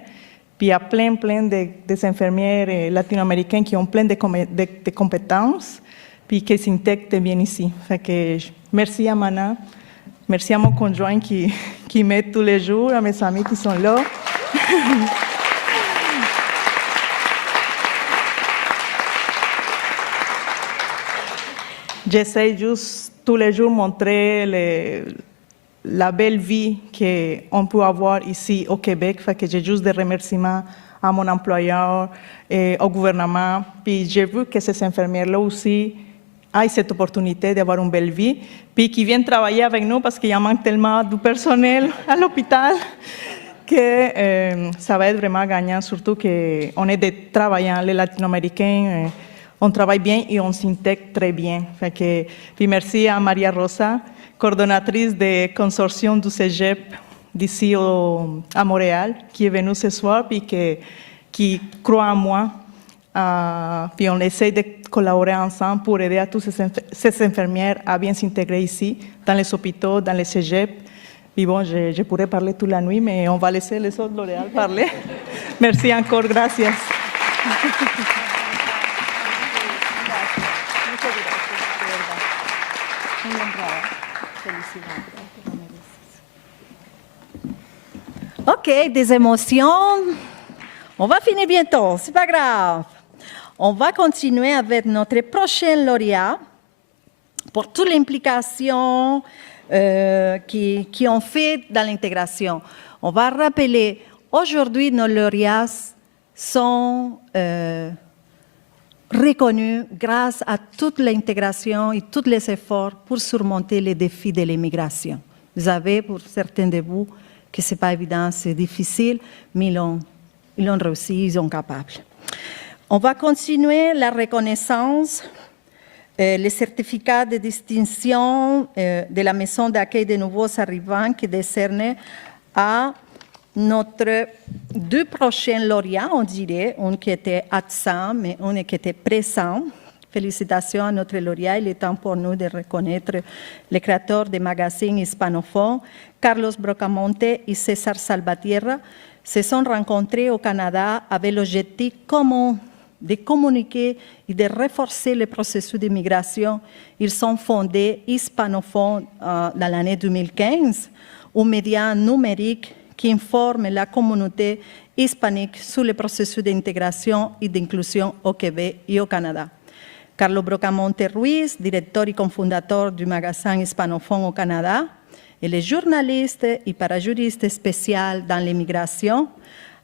puis il y a plein des infirmières latino-américaines qui ont plein de compétences, puis qui s'intègrent bien ici. Fait que merci à Mana Merci à mon conjoint qui m'aide tous les jours, à mes amis qui sont là. J'essaie juste tous les jours de montrer la belle vie qu'on peut avoir ici au Québec. Fait que j'ai juste des remerciements à mon employeur et au gouvernement. Puis j'ai vu que ces infirmières-là aussi aient cette opportunité d'avoir une belle vie. Puis qui viennent travailler avec nous parce qu'il y a manque tellement de personnel à l'hôpital que ça va être vraiment gagnant, surtout qu'on est des travailleurs, les latino-américains. On travaille bien et on s'intègre très bien. Fait que, puis merci à Maria Rosa, coordonnatrice du consortium du Cégep d'ici à Montréal, qui est venue ce soir et qui croit en moi. Puis on essaie de collaborer ensemble pour aider à toutes ces infirmières à bien s'intégrer ici, dans les hôpitaux, dans les Cégep. Puis bon, je pourrais parler toute la nuit, mais on va laisser les autres L'Oréal parler. Merci encore, gracias. OK, des émotions. On va finir bientôt, c'est pas grave. On va continuer avec notre prochain lauréat pour toute l'implication qui ont fait dans l'intégration. On va rappeler, aujourd'hui, nos lauréats sont reconnus grâce à toute l'intégration et tous les efforts pour surmonter les défis de l'immigration. Vous savez, pour certains de vous, que ce n'est pas évident, c'est difficile, mais ils l'ont réussi, ils sont capables. On va continuer la reconnaissance, les certificats de distinction de la maison d'accueil des nouveaux arrivants qui décernent à notre deux prochains lauréats, on dirait, un qui était absent, mais un qui était présent. Félicitations à notre lauréat. Il est temps pour nous de reconnaître les créateurs des magazines hispanophones, Carlos Brocamonte et César Salvatierra, se sont rencontrés au Canada avec l'objectif commun de communiquer et de renforcer le processus d'immigration. Ils sont fondés Hispanophone dans l'année 2015, un média numérique qui informe la communauté hispanique sur le processus d'intégration et d'inclusion au Québec et au Canada. Carlos Brocamonte Ruiz, directeur et cofondateur du magazine hispanophone au Canada, et le journaliste et parajuriste spécial dans l'immigration,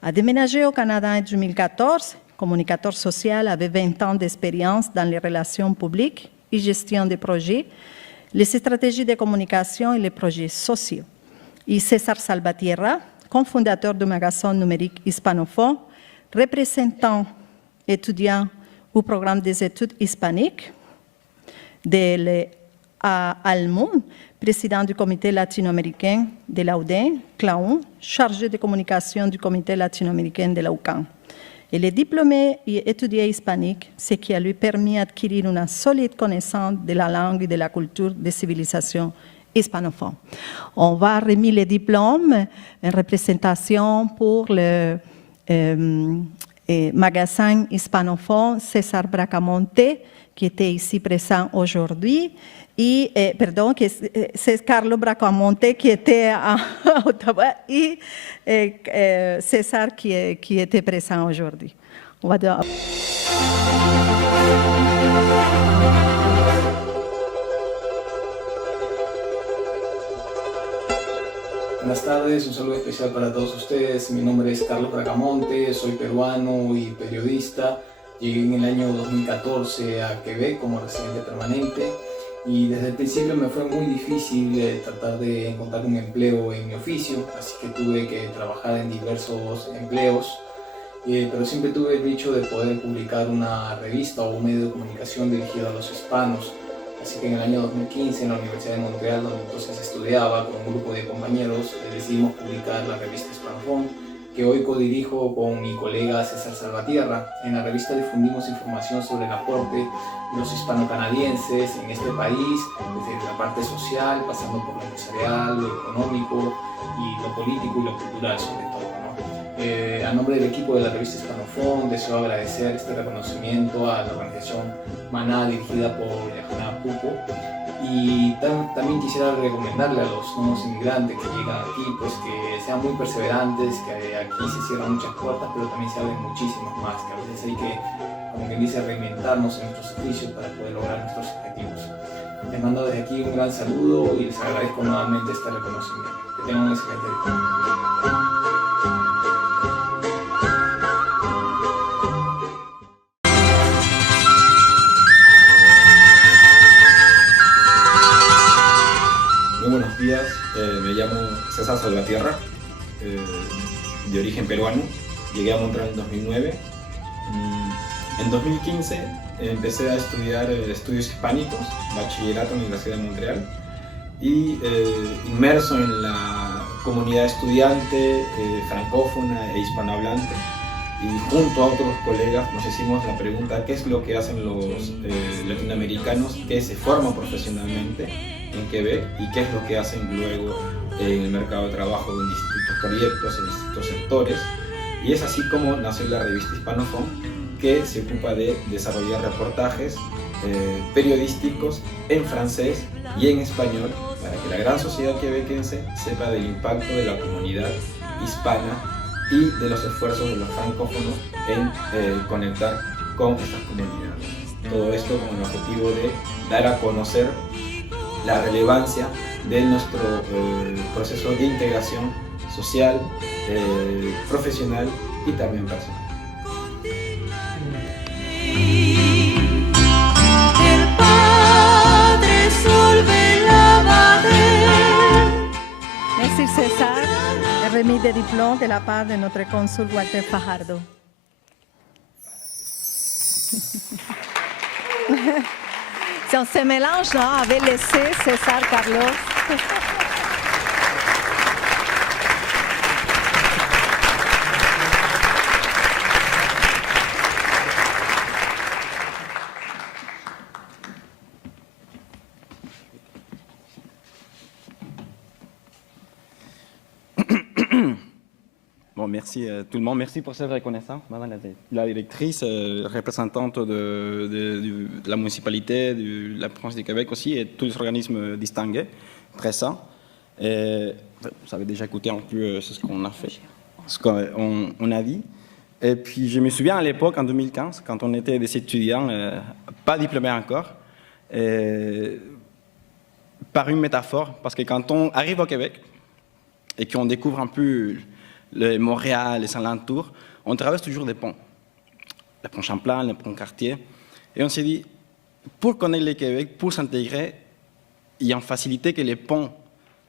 a déménagé au Canada en 2014, communicateur social avec 20 ans d'expérience dans les relations publiques et gestion des projets, les stratégies de communication et les projets sociaux. Et César Salvatierra, cofondateur du magazine numérique hispanophone, représentant étudiant au programme des études hispaniques de l'Almund, président du comité latino-américain de l'AUDEN, CLAUN, chargé de communication du comité latino-américain de l'AUCAN. Il est diplômé et étudié hispanique, ce qui a lui permis d'acquérir une solide connaissance de la langue et de la culture des civilisations hispanophones. On va remettre les diplômes en représentation pour le magazine hispanophone César Bracamonte, qui était ici présent aujourd'hui, et, c'est Carlos Bracamonte qui était à Ottawa et César qui était présent aujourd'hui. On va dire... Buenas tardes, un saludo especial para todos ustedes. Mi nombre es Carlos Bracamonte, soy peruano y periodista. Llegué en el año 2014 a Quebec como residente permanente y desde el principio me fue muy difícil tratar de encontrar un empleo en mi oficio, así que tuve que trabajar en diversos empleos, pero siempre tuve el dicho de poder publicar una revista o un medio de comunicación dirigido a los hispanos. Así que en el año 2015 en la Universidad de Montreal, donde entonces estudiaba con un grupo de compañeros, decidimos publicar la revista Hispanophone, que hoy codirijo con mi colega César Salvatierra. En la revista difundimos información sobre el aporte de los hispano-canadienses en este país, desde la parte social, pasando por lo empresarial, lo económico, y lo político y lo cultural sobre todo, ¿no? A nombre del equipo de la revista Hispanophone deseo agradecer este reconocimiento a la organización Maná dirigida por Yahana cupo. Y también quisiera recomendarle a los nuevos inmigrantes que llegan aquí, pues que sean muy perseverantes, que aquí se cierran muchas puertas, pero también se abren muchísimas más, que a veces hay que, como quien dice, reinventarnos en nuestros oficios para poder lograr nuestros objetivos. Les mando desde aquí un gran saludo y les agradezco nuevamente este reconocimiento. Que tengan un excelente día. Muy buenos días, me llamo César Salvatierra, de origen peruano. Llegué a Montreal en 2009. En 2015 empecé a estudiar estudios hispánicos, bachillerato en la Universidad de Montreal, y inmerso en la comunidad estudiante francófona e hispanohablante. Y junto a otros colegas nos hicimos la pregunta: ¿qué es lo que hacen los latinoamericanos que se forman profesionalmente en Quebec y qué es lo que hacen luego en el mercado de trabajo en distintos proyectos, en distintos sectores? Y es así como nació la revista Hispanofón, que se ocupa de desarrollar reportajes periodísticos en francés y en español para que la gran sociedad quebequense sepa del impacto de la comunidad hispana y de los esfuerzos de los francófonos en conectar con estas comunidades. Todo esto con el objetivo de dar a conocer la relevancia de nuestro proceso de integración social, profesional y también personal. Merci César, et remis des diplômes de la part de notre consul Walter Fajardo. Si on se mélange, non, avec laissé César Carlos. Bon, merci tout le monde. Merci pour cette reconnaissance, Madame la directrice, représentante de la municipalité, de la province du Québec aussi, et tous les organismes distingués, présents. Vous avez déjà écouté un peu ce qu'on a fait, ce qu'on a dit. Et puis, je me souviens à l'époque, en 2015, quand on était des étudiants, pas diplômés encore, par une métaphore, parce que quand on arrive au Québec et qu'on découvre un peu Montréal, les alentours, on traverse toujours des ponts. Le pont Champlain, le pont Cartier. Et on s'est dit, pour connaître le Québec, pour s'intégrer, il y a une facilité que les ponts,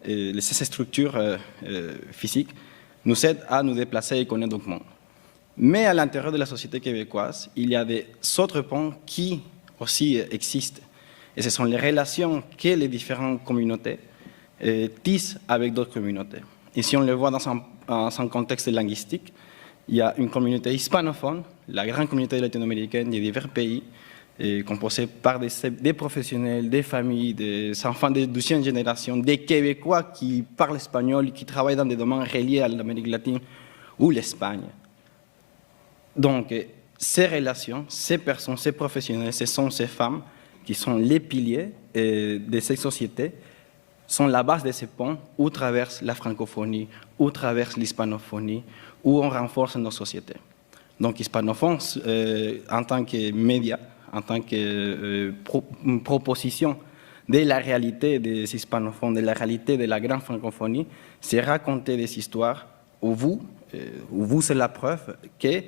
ces structures physiques, nous aident à nous déplacer et connaître d'autres mondes. Mais à l'intérieur de la société québécoise, il y a des autres ponts qui aussi existent. Et ce sont les relations que les différentes communautés tissent avec d'autres communautés. Et si on le voit dans un contexte linguistique, il y a une communauté hispanophone, la grande communauté latino-américaine de divers pays, composée par des professionnels, des familles, des enfants de 12e génération, des Québécois qui parlent espagnol, qui travaillent dans des domaines reliés à l'Amérique latine ou l'Espagne. Donc, ces relations, ces personnes, ces professionnels, ce sont ces femmes qui sont les piliers de ces sociétés, sont la base de ces ponts où traverse la francophonie, où traverse l'hispanophonie, où on renforce nos sociétés. Donc, Hispanophone, en tant que média, en tant que proposition de la réalité des hispanophones, de la réalité de la grande francophonie, c'est raconter des histoires où vous c'est la preuve que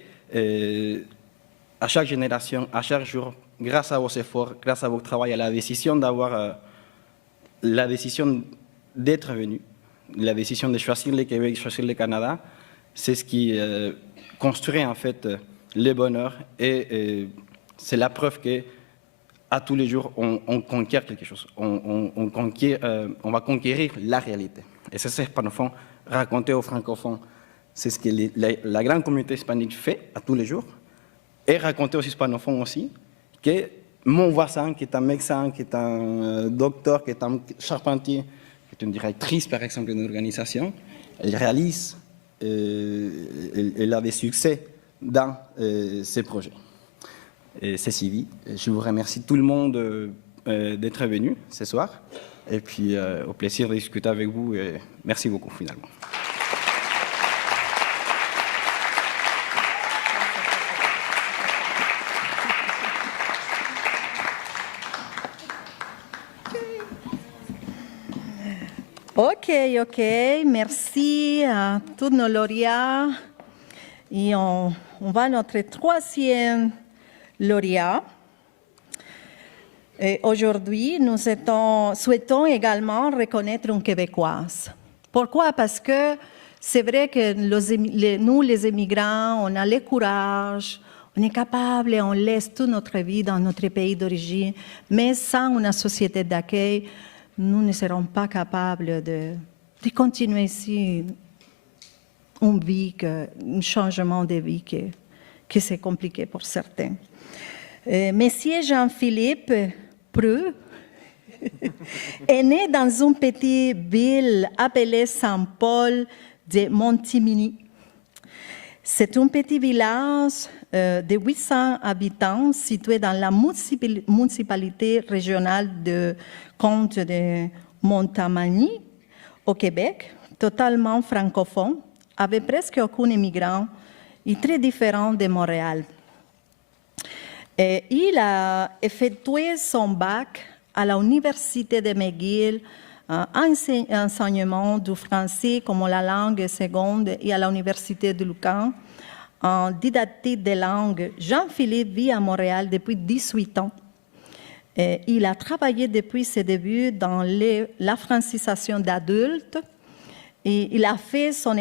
à chaque génération, à chaque jour, grâce à vos efforts, grâce à votre travail, à la décision d'avoir la décision d'être venu, la décision de choisir le Québec, de choisir le Canada, c'est ce qui construit en fait le bonheur et c'est la preuve que à tous les jours on conquiert quelque chose, on va conquérir la réalité. Et c'est ce hispanophone raconté aux francophones, c'est ce que la grande communauté hispanique fait à tous les jours, et raconter aux hispanophones aussi que mon voisin, qui est un médecin, qui est un docteur, qui est un charpentier, qui est une directrice, par exemple, d'une organisation, elle réalise, elle a des succès dans ces projets. Et ceci dit, je vous remercie tout le monde d'être venu ce soir. Et puis, au plaisir de discuter avec vous. Et merci beaucoup, finalement. Ok, merci à tous nos lauréats. Et on va à notre troisième lauréat. Et aujourd'hui, nous souhaitons également reconnaître une Québécoise. Pourquoi? Parce que c'est vrai que nous, les immigrants, on a le courage, on est capable et on laisse toute notre vie dans notre pays d'origine, mais sans une société d'accueil, nous ne serons pas capables de continuer ici une vie, un changement de vie que c'est compliqué pour certains. Monsieur Jean-Philippe Preux est né dans une petite ville appelée Saint-Paul de Montigny. C'est un petit village de 800 habitants situé dans la municipalité régionale de Comte de Montmagny, au Québec, totalement francophone, avec presque aucun immigrant et très différent de Montréal. Et il a effectué son bac à l'Université de McGill, enseignement du français comme la langue seconde et à l'Université de Lucan, en didactique des langues. Jean-Philippe vit à Montréal depuis 18 ans. Et il a travaillé depuis ses débuts dans la francisation d'adultes. Et il a fait son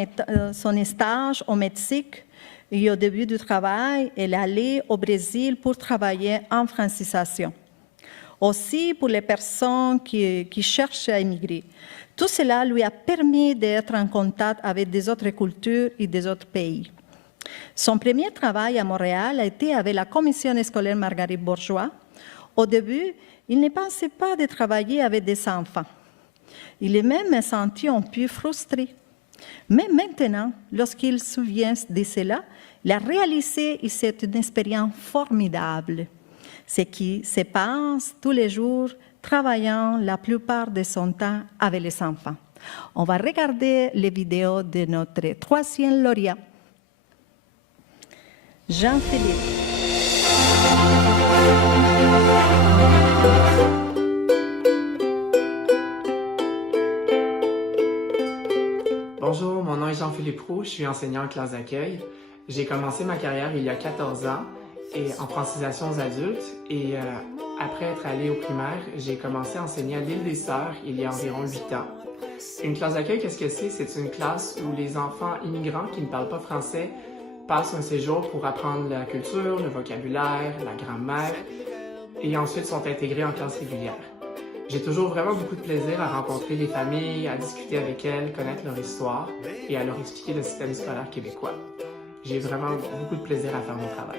stage au Mexique. Et au début du travail, il est allé au Brésil pour travailler en francisation. Aussi pour les personnes qui cherchent à immigrer. Tout cela lui a permis d'être en contact avec des autres cultures et des autres pays. Son premier travail à Montréal a été avec la commission scolaire Marguerite Bourgeois. Au début, il ne pensait pas de travailler avec des enfants. Il est même senti un peu frustré. Mais maintenant, lorsqu'il se souvient de cela, il a réalisé que c'est une expérience formidable. Ce qui se passe tous les jours, travaillant la plupart de son temps avec les enfants. On va regarder les vidéos de notre troisième lauréat, Jean-Philippe. Bonjour, mon nom est Jean-Philippe Roux, je suis enseignant en classe d'accueil. J'ai commencé ma carrière il y a 14 ans et en francisation aux adultes et après être allé au primaire, j'ai commencé à enseigner à l'Île des Sœurs il y a environ 8 ans. Une classe d'accueil, qu'est-ce que c'est? C'est une classe où les enfants immigrants qui ne parlent pas français passent un séjour pour apprendre la culture, le vocabulaire, la grammaire et ensuite sont intégrés en classe régulière. J'ai toujours vraiment beaucoup de plaisir à rencontrer les familles, à discuter avec elles, connaître leur histoire et à leur expliquer le système scolaire québécois. J'ai vraiment beaucoup de plaisir à faire mon travail.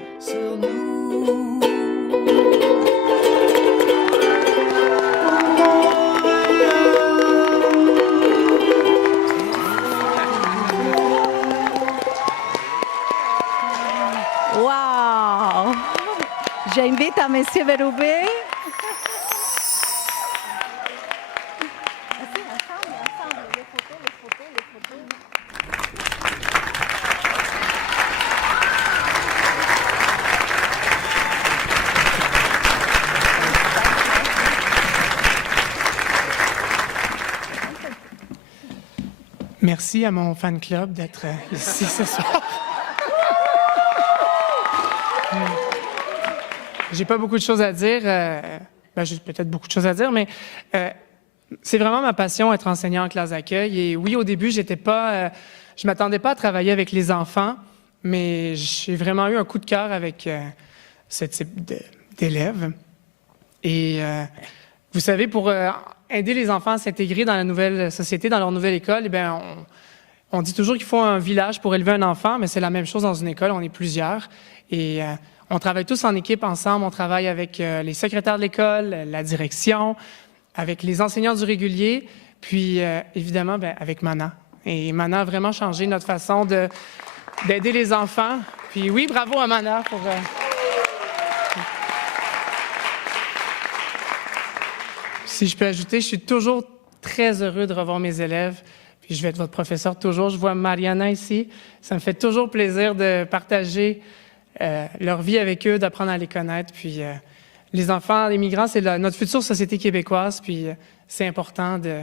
Wow! J'invite à M. Berube. Merci à mon fan club d'être ici ce soir. J'ai pas beaucoup de choses à dire. J'ai peut-être beaucoup de choses à dire, mais c'est vraiment ma passion être enseignant en classe d'accueil. Et oui, au début, je m'attendais pas à travailler avec les enfants, mais j'ai vraiment eu un coup de cœur avec ce type d'élèves. Et vous savez, pour aider les enfants à s'intégrer dans la nouvelle société, dans leur nouvelle école, eh bien, on dit toujours qu'il faut un village pour élever un enfant, mais c'est la même chose dans une école, on est plusieurs. Et on travaille tous en équipe ensemble, on travaille avec les secrétaires de l'école, la direction, avec les enseignants du régulier, puis évidemment avec Mana. Et Mana a vraiment changé notre façon d'aider les enfants. Puis oui, bravo à Mana pour... Si je peux ajouter, je suis toujours très heureux de revoir mes élèves. Puis je vais être votre professeur toujours. Je vois Mariana ici. Ça me fait toujours plaisir de partager leur vie avec eux, d'apprendre à les connaître. Puis les enfants, les migrants, c'est notre future société québécoise. Puis c'est important de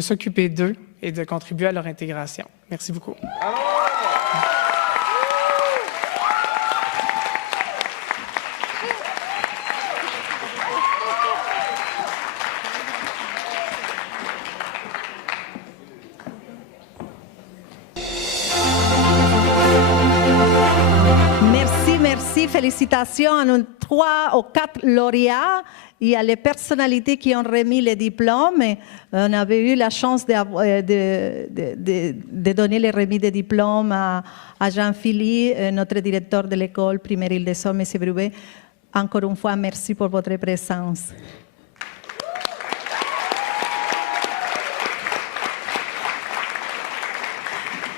s'occuper d'eux et de contribuer à leur intégration. Merci beaucoup. Merci, félicitations à nos 3 ou 4 lauréats et à les personnalités qui ont remis les diplômes. On avait eu la chance de donner les remis des diplômes à Jean-Philippe, notre directeur de l'école primaire Île-des-Sœurs, M. Bruet. Encore une fois, merci pour votre présence.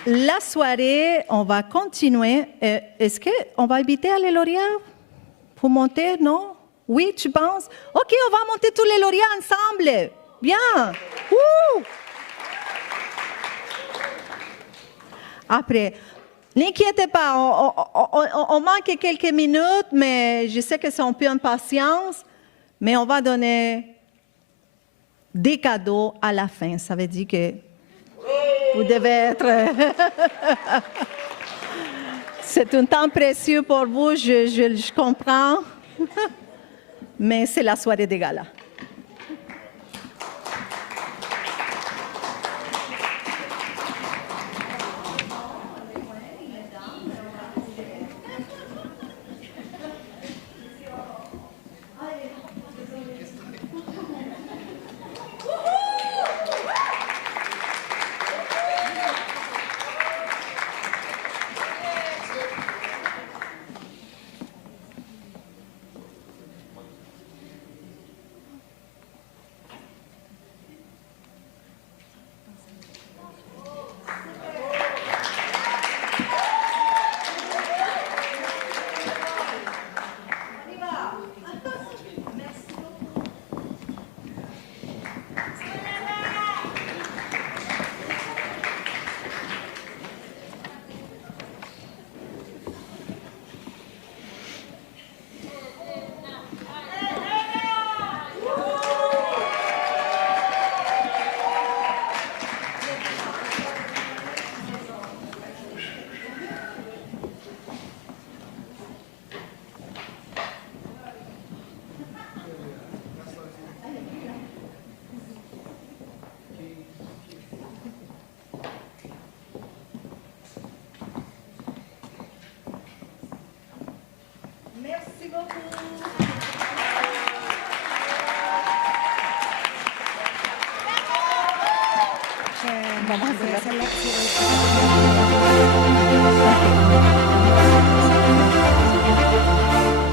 La soirée, on va continuer. Est-ce qu'on va inviter à les lauréats pour monter, non? Oui, tu penses? OK, on va monter tous les lauréats ensemble. Bien. Après, n'inquiétez pas, on manque quelques minutes, mais je sais que c'est un peu impatience, mais on va donner des cadeaux à la fin. Ça veut dire que vous devez être... C'est un temps précieux pour vous, je comprends, mais c'est la soirée des galas.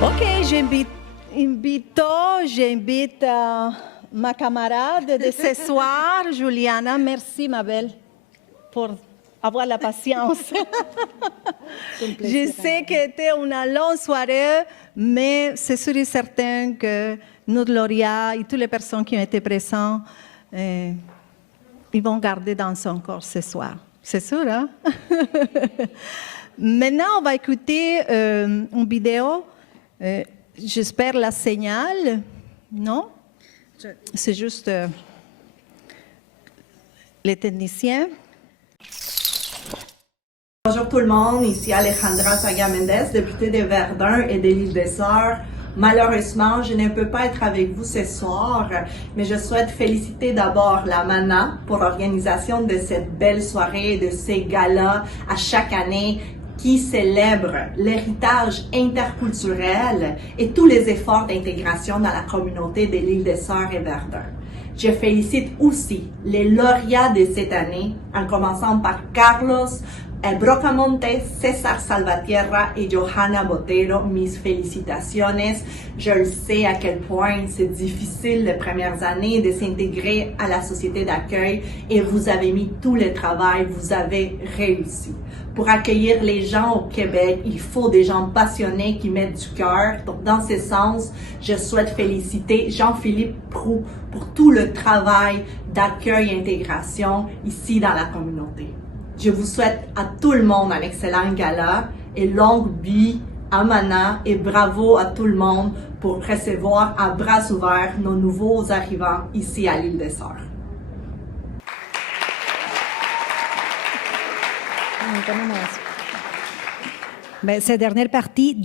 Ok, j'invite ma camarade de ce soir, Juliana. Merci, ma belle, pour avoir la patience. Je sais que c'était une longue soirée, mais c'est sûr et certain que nos lauréats et toutes les personnes qui ont été présentes, ils vont garder dans son corps ce soir. C'est sûr, hein? Maintenant, on va écouter une vidéo. J'espère la signale, non? C'est juste les techniciens. Bonjour tout le monde, ici Alejandra Saga-Mendez, députée de Verdun et de l'Île-des-Sœurs. Malheureusement, je ne peux pas être avec vous ce soir, mais je souhaite féliciter d'abord la MANA pour l'organisation de cette belle soirée, de ces galas à chaque année qui célèbrent l'héritage interculturel et tous les efforts d'intégration dans la communauté de l'Île-des-Sœurs et Verdun. Je félicite aussi les lauréats de cette année, en commençant par Carlos, Brocamonte, César Salvatierra et Johanna Botero, mis felicitaciones. Je le sais à quel point c'est difficile les premières années de s'intégrer à la société d'accueil et vous avez mis tout le travail, vous avez réussi. Pour accueillir les gens au Québec, il faut des gens passionnés qui mettent du cœur. Donc, dans ce sens, je souhaite féliciter Jean-Philippe Proulx pour tout le travail d'accueil et intégration ici dans la communauté. Je vous souhaite à tout le monde un excellent gala et longue vie à Mana et bravo à tout le monde pour recevoir à bras ouverts nos nouveaux arrivants ici à l'île des Sœurs. Ben, cette dernière partie,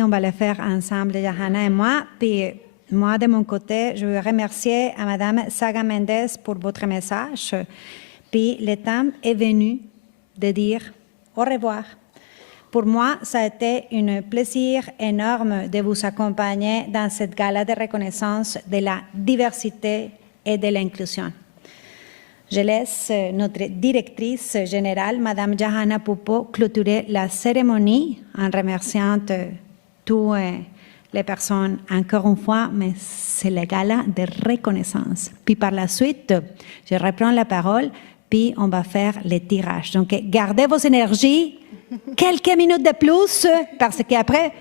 on va la faire ensemble, Johanna et moi. Puis moi, de mon côté, je veux remercier à Madame Saga Mendes pour votre message. Puis le temps est venu de dire au revoir. Pour moi, ça a été un plaisir énorme de vous accompagner dans cette gala de reconnaissance de la diversité et de l'inclusion. Je laisse notre directrice générale, Madame Johanna Pupo, clôturer la cérémonie en remerciant toutes les personnes encore une fois, mais c'est la gala de reconnaissance. Puis par la suite, je reprends la parole, puis on va faire les tirages. Donc, gardez vos énergies, quelques minutes de plus, parce qu'après,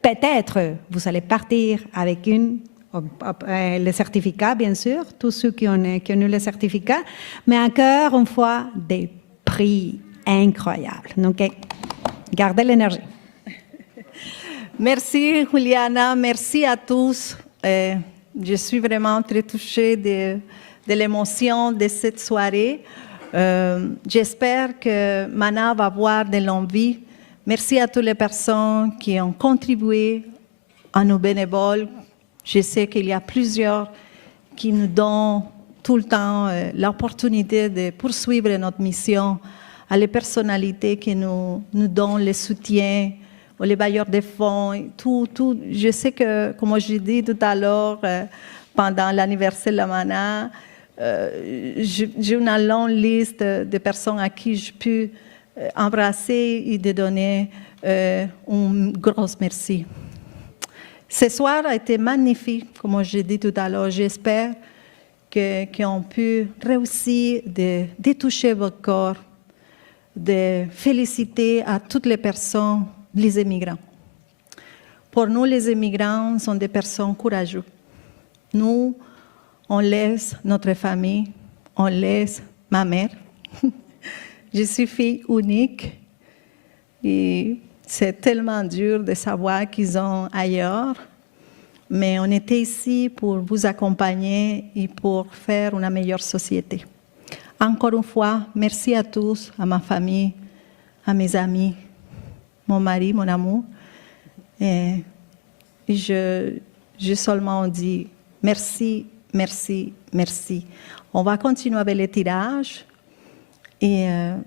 peut-être, vous allez partir avec le certificat, bien sûr, tous ceux qui ont eu le certificat, mais encore une fois, des prix incroyables. Donc, gardez l'énergie. Merci, Juliana. Merci à tous. Je suis vraiment très touchée de l'émotion de cette soirée. J'espère que Mana va avoir de l'envie. Merci à toutes les personnes qui ont contribué à nos bénévoles. Je sais qu'il y a plusieurs qui nous donnent tout le temps l'opportunité de poursuivre notre mission, à les personnalités qui nous donnent le soutien, les bailleurs de fonds, tout. Je sais que, comme je dit tout à l'heure, pendant l'anniversaire de la Mana, j'ai une longue liste de personnes à qui je peux embrasser et de donner un gros merci. Ce soir a été magnifique, comme j'ai dit tout à l'heure. J'espère qu'on peut réussir de toucher votre corps, de féliciter à toutes les personnes, les immigrants. Pour nous, les immigrants sont des personnes courageuses. Nous, on laisse notre famille, on laisse ma mère. Je suis fille unique et c'est tellement dur de savoir qu'ils sont ailleurs, mais on était ici pour vous accompagner et pour faire une meilleure société. Encore une fois, merci à tous, à ma famille, à mes amis, mon mari, mon amour. Et je seulement dis merci, merci, merci. On va continuer avec les tirages et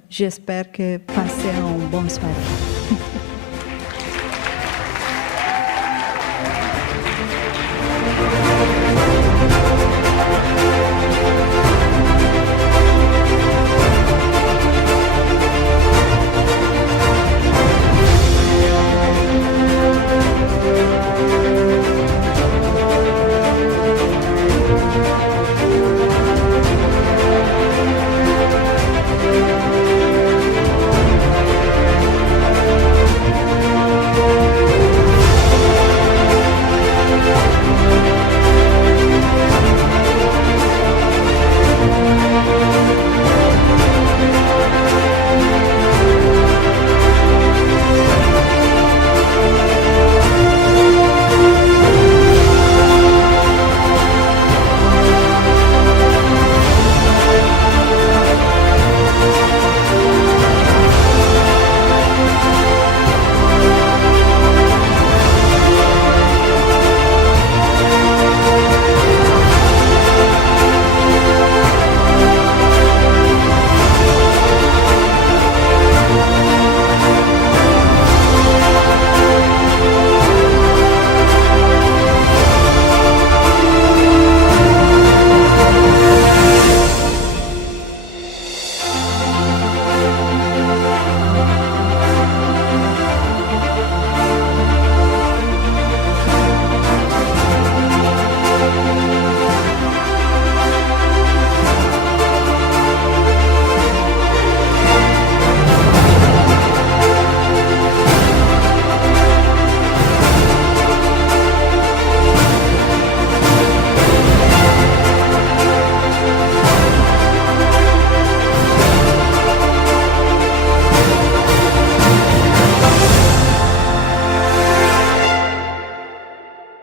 j'espère que passez une bonne soirée.